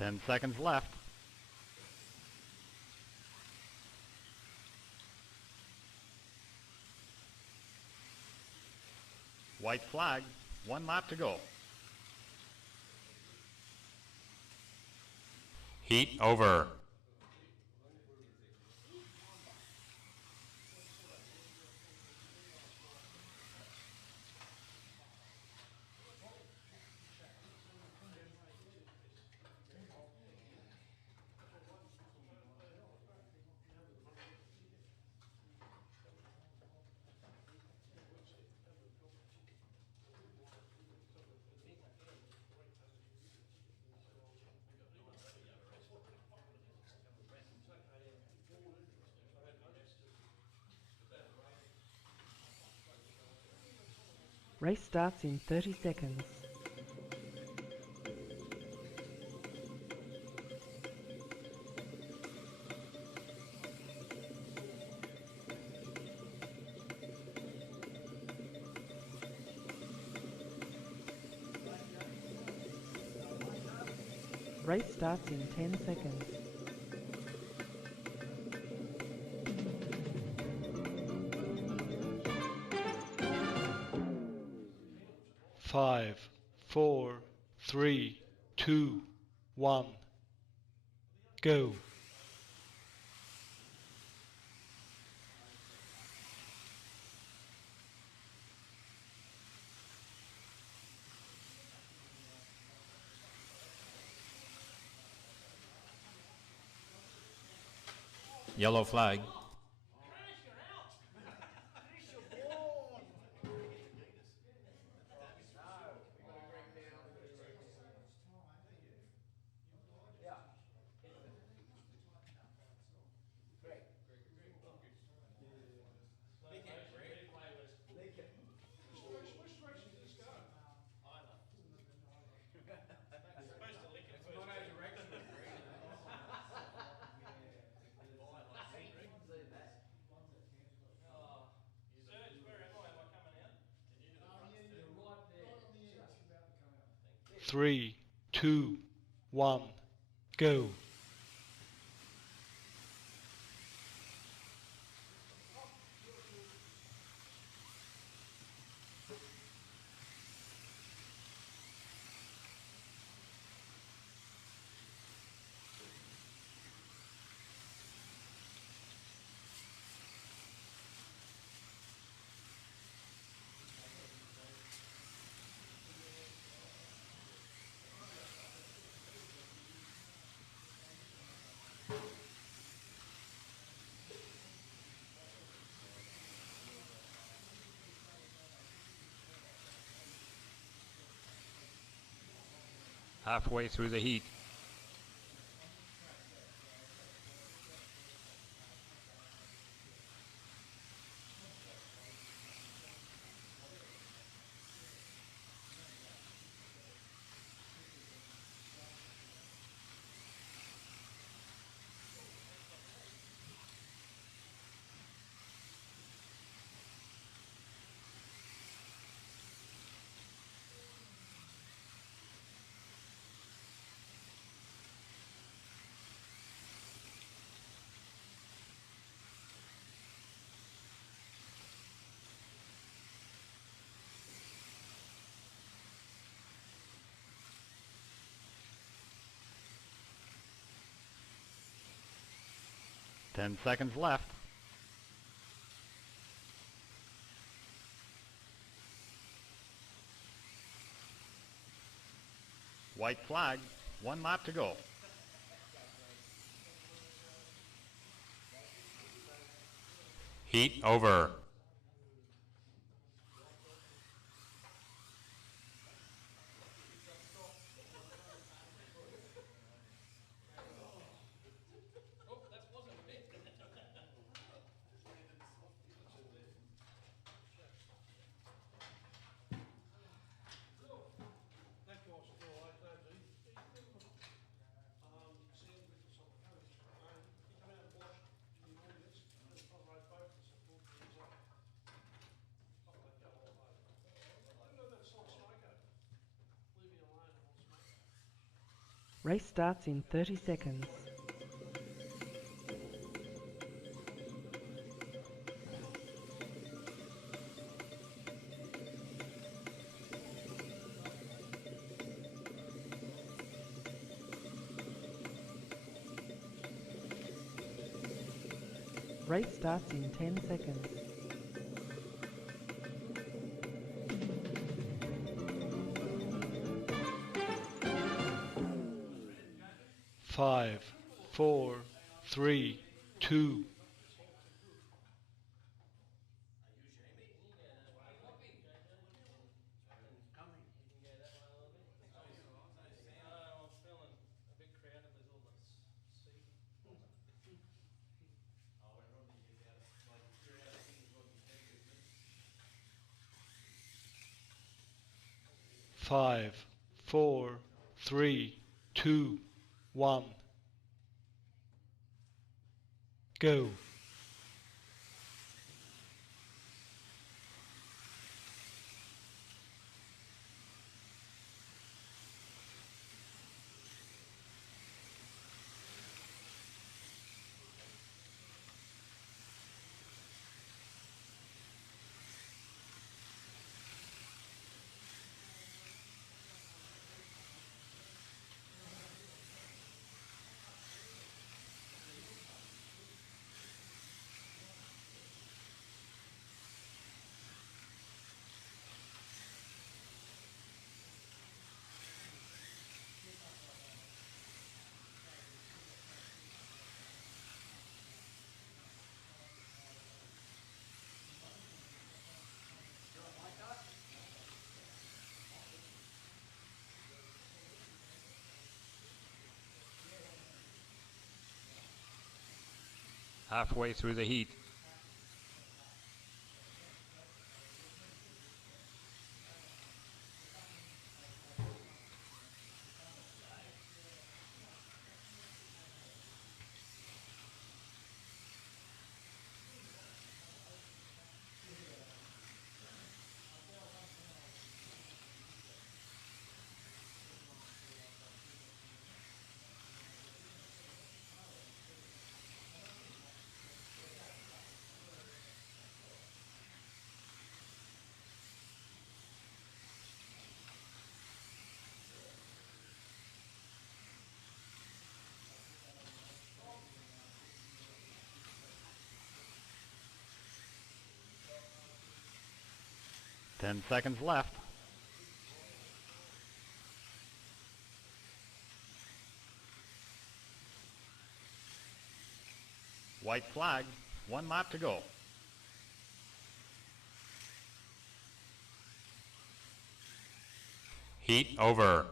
Ten seconds left. White flag, 1 lap to go. Heat over. Race starts in 30 seconds. Race starts in 10 seconds. 5, 4, 3, 2, 1, go. Yellow flag. Three, two, one, go. Halfway through the heat. Ten seconds left. White flag, 1 lap to go. Heat over. That guy's still like that. He's never got sandwich or something. He come out and washed in the audience and tolerate both of us at full he's like, oh, they go all over. I know that song Smoko. Leave me alone, I want smoke. Race starts in 30 seconds. Race starts in 10 seconds. 5, 4, 3, 2. Five, 4, 3, 2, 1. Go. Halfway through the heat. Ten seconds left. White flag, 1 lap to go. Heat over.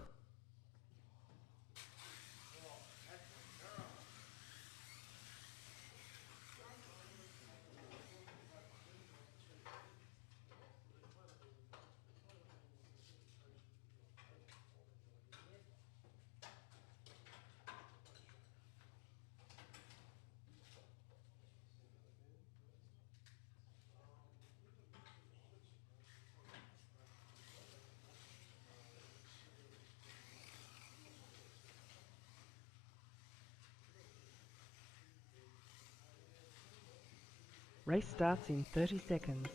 Race starts in 30 seconds.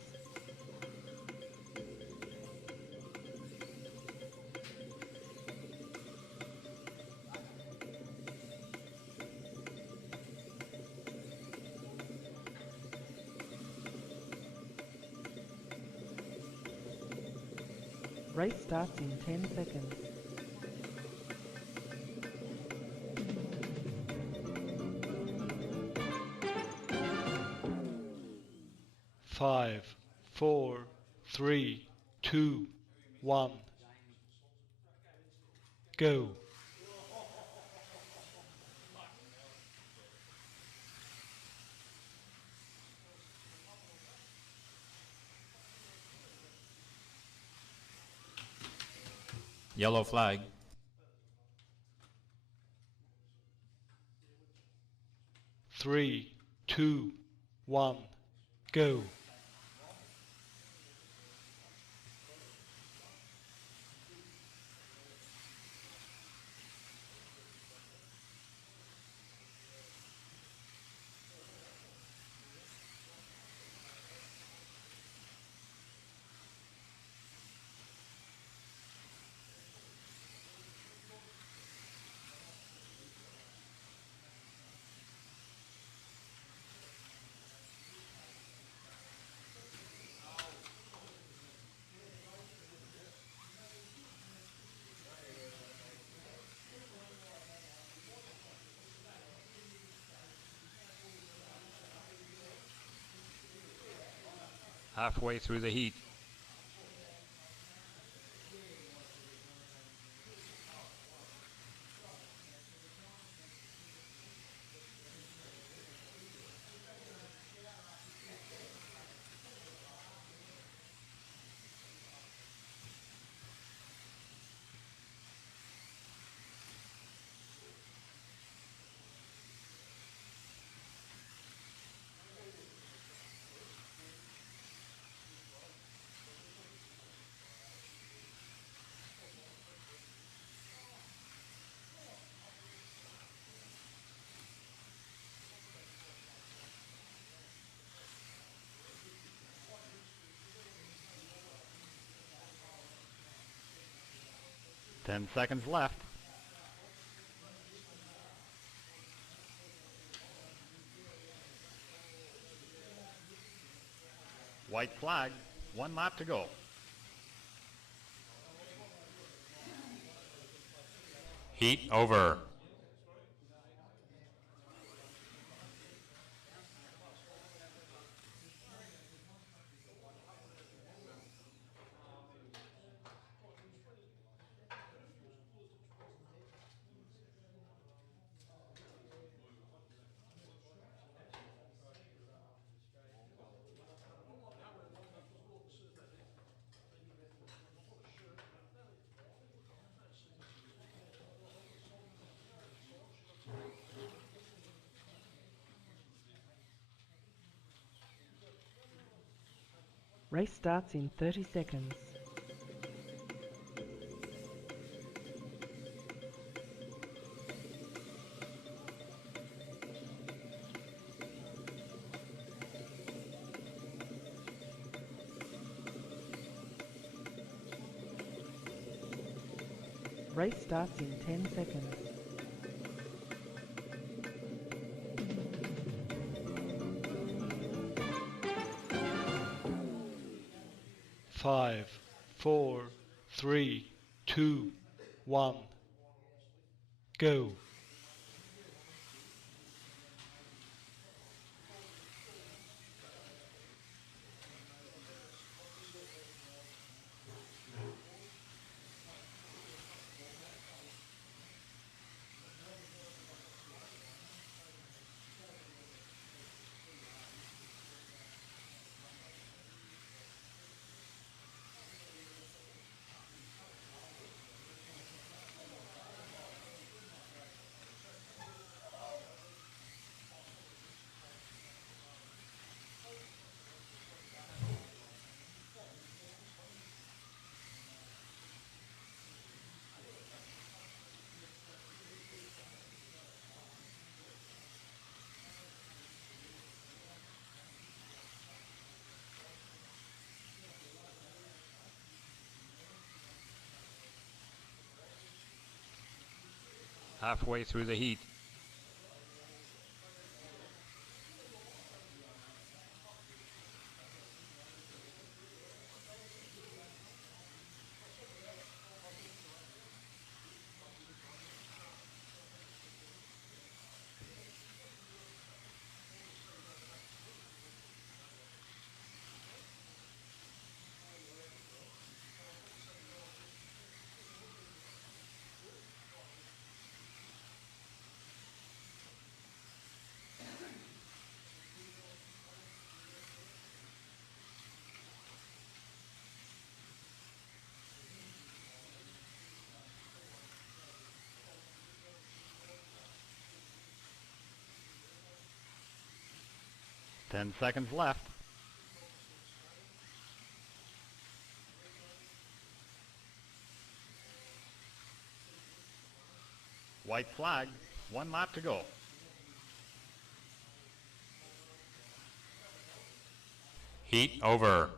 Race starts in 10 seconds. Five, four, three, two, one. Go. Yellow flag. Three, two, one. Go. Halfway through the heat. Ten seconds left. White flag. 1 lap to go. Heat over. Race starts in 30 seconds. Race starts in 10 seconds. Five, four, three, two, one. Go. Halfway through the heat. Ten seconds left. White flag. 1 lap to go. Heat over.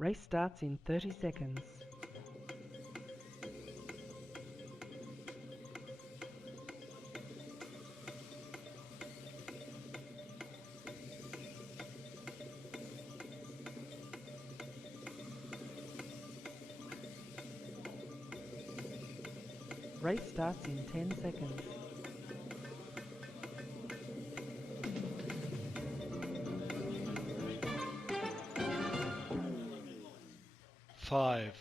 Race starts in 30 seconds. Race starts in 10 seconds. Five,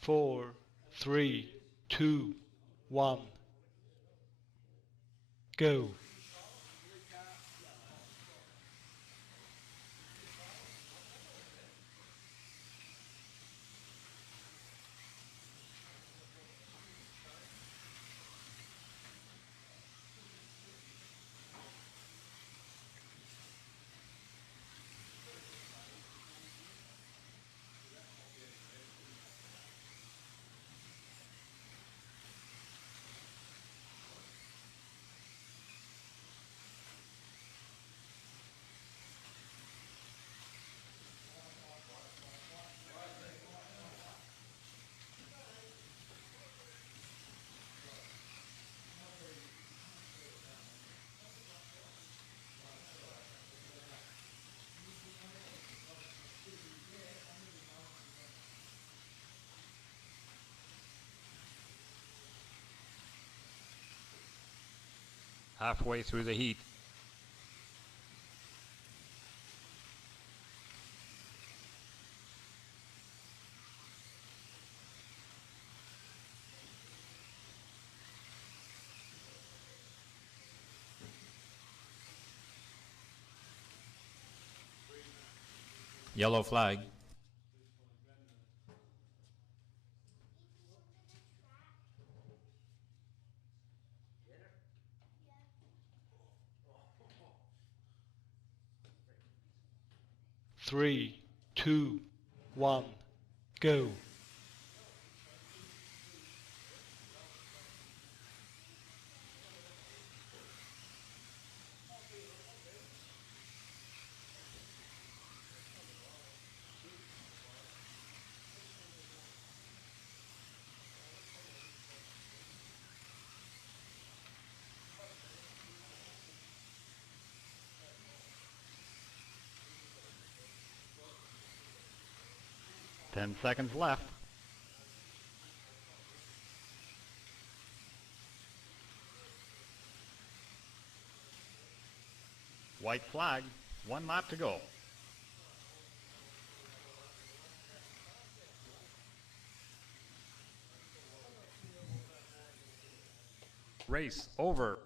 four, three, two, one. Go. Halfway through the heat. Yellow flag. Three, two, one. Go. Ten seconds left. White flag. 1 lap to go. Race over.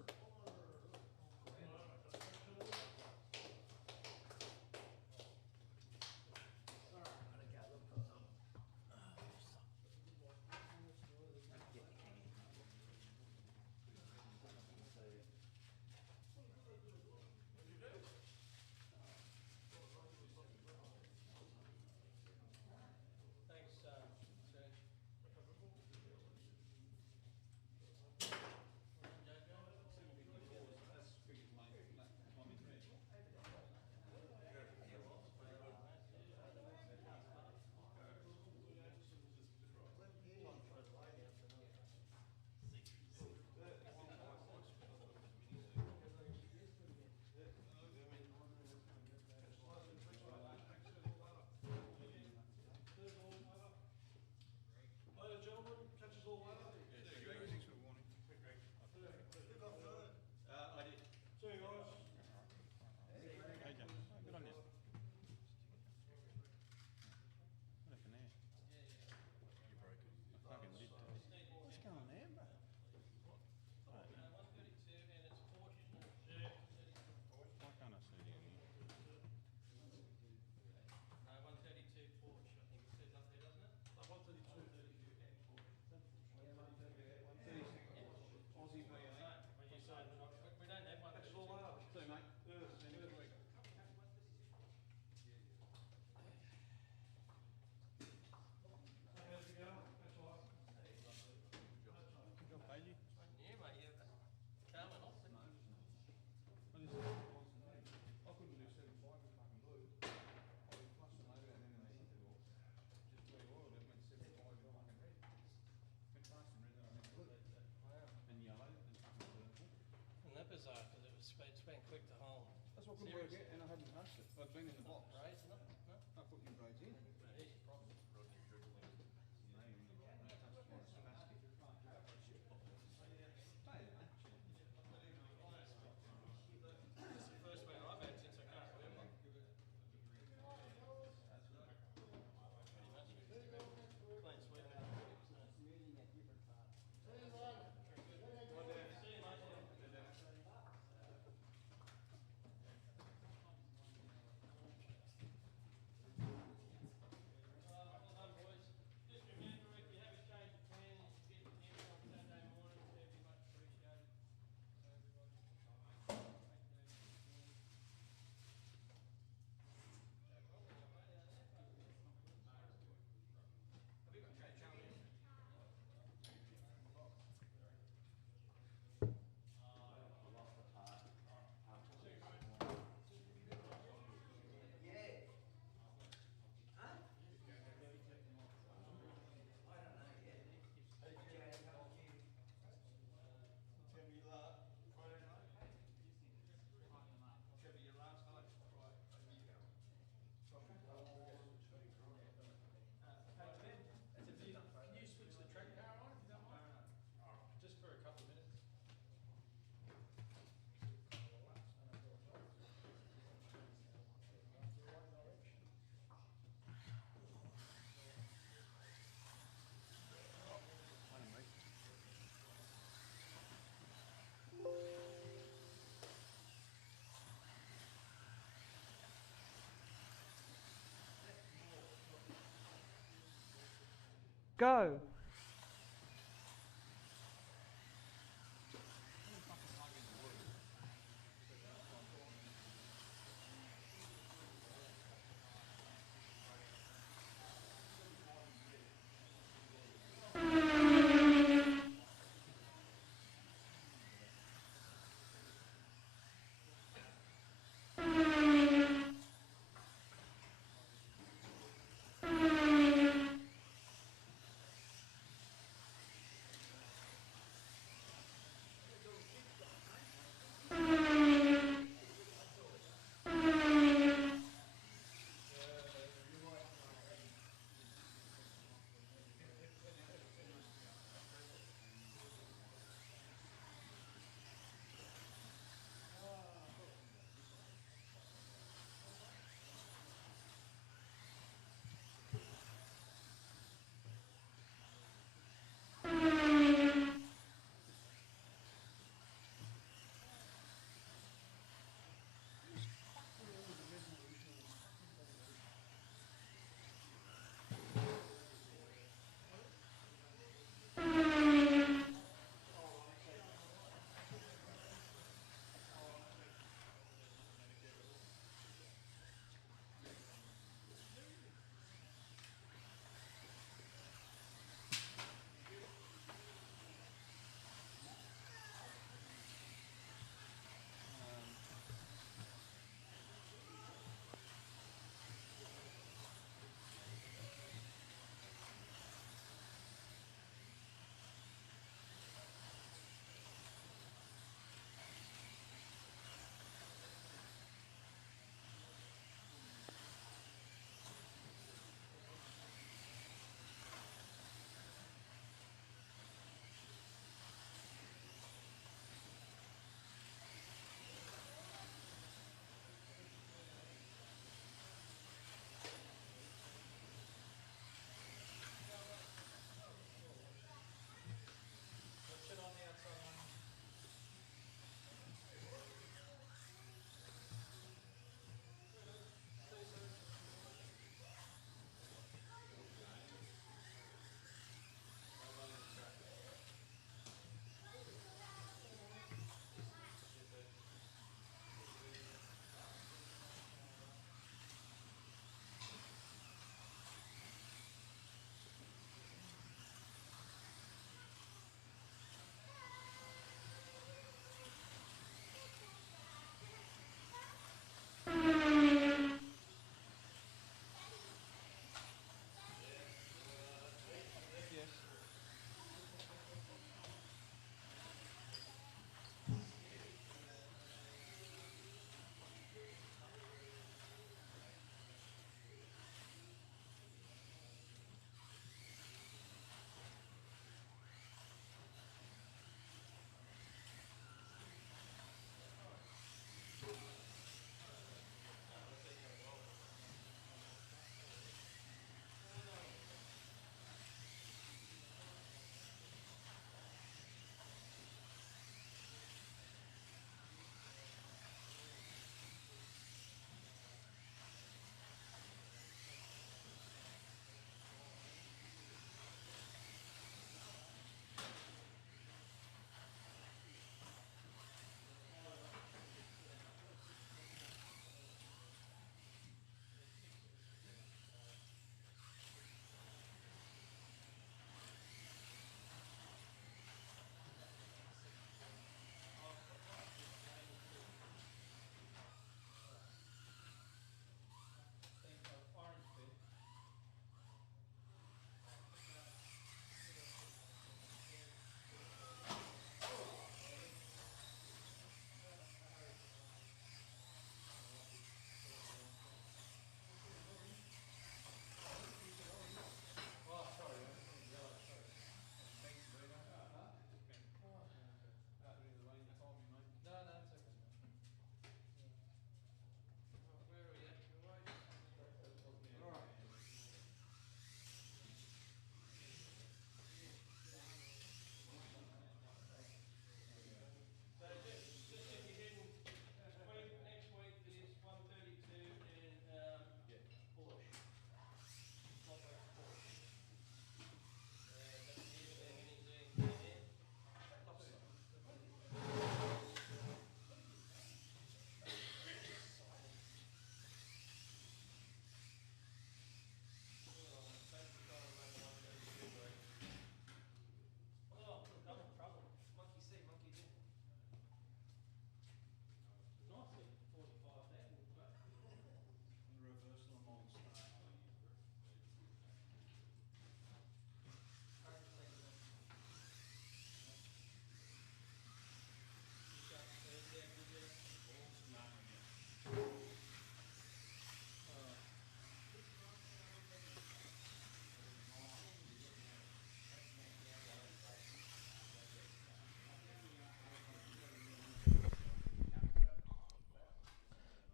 Good work, yeah, and I haven't touched it. I've been in the box. Braids, no? No? I put your braids in. There's your problem. First one I've had since I can't remember. Clean sweep. Just remember, if you have a change of plan and you get in on Saturday morning, it'd be much appreciated. Can you switch the track power on if you don't mind? Just for a couple of minutes. Go.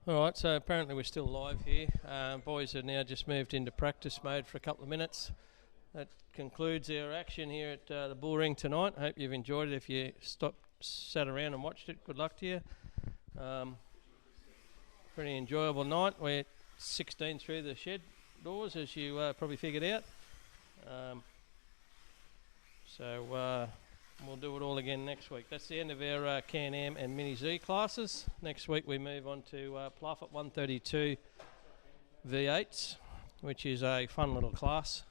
All right, so apparently we're still live here. Boys have now just moved into practice mode for a couple of minutes. That concludes our action here at the bull ring tonight. I hope you've enjoyed it. If you sat around and watched it, good luck to you. Pretty enjoyable night. We're 16 through the shed doors, as you probably figured out. We'll do it all again next week. That's the end of our Can-Am and Mini Z classes. Next week we move on to Plafit 132 V8s, which is a fun little class,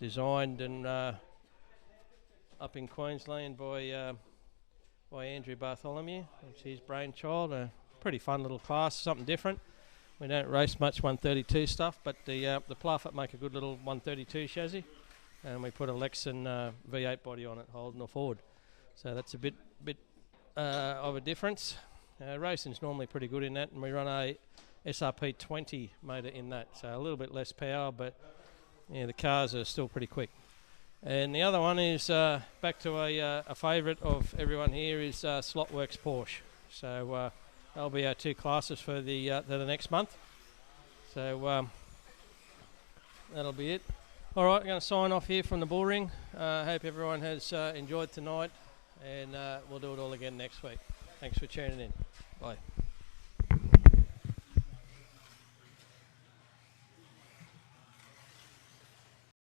designed and up in Queensland by Andrew Bartholomew. It's his brainchild. A pretty fun little class, something different. We don't race much 132 stuff, but the Plafit make a good little 132 chassis. And we put a Lexan V8 body on it, holding or forward. So that's a bit of a difference. Racing's normally pretty good in that, and we run a SRP 20 motor in that, so a little bit less power, but yeah, the cars are still pretty quick. And the other one is back to a favourite of everyone here is Slotworks Porsche. So that'll be our two classes for the next month. So that'll be it. All right, I'm going to sign off here from the bull ring. Hope everyone has enjoyed tonight, and we'll do it all again next week. Thanks for tuning in. Bye.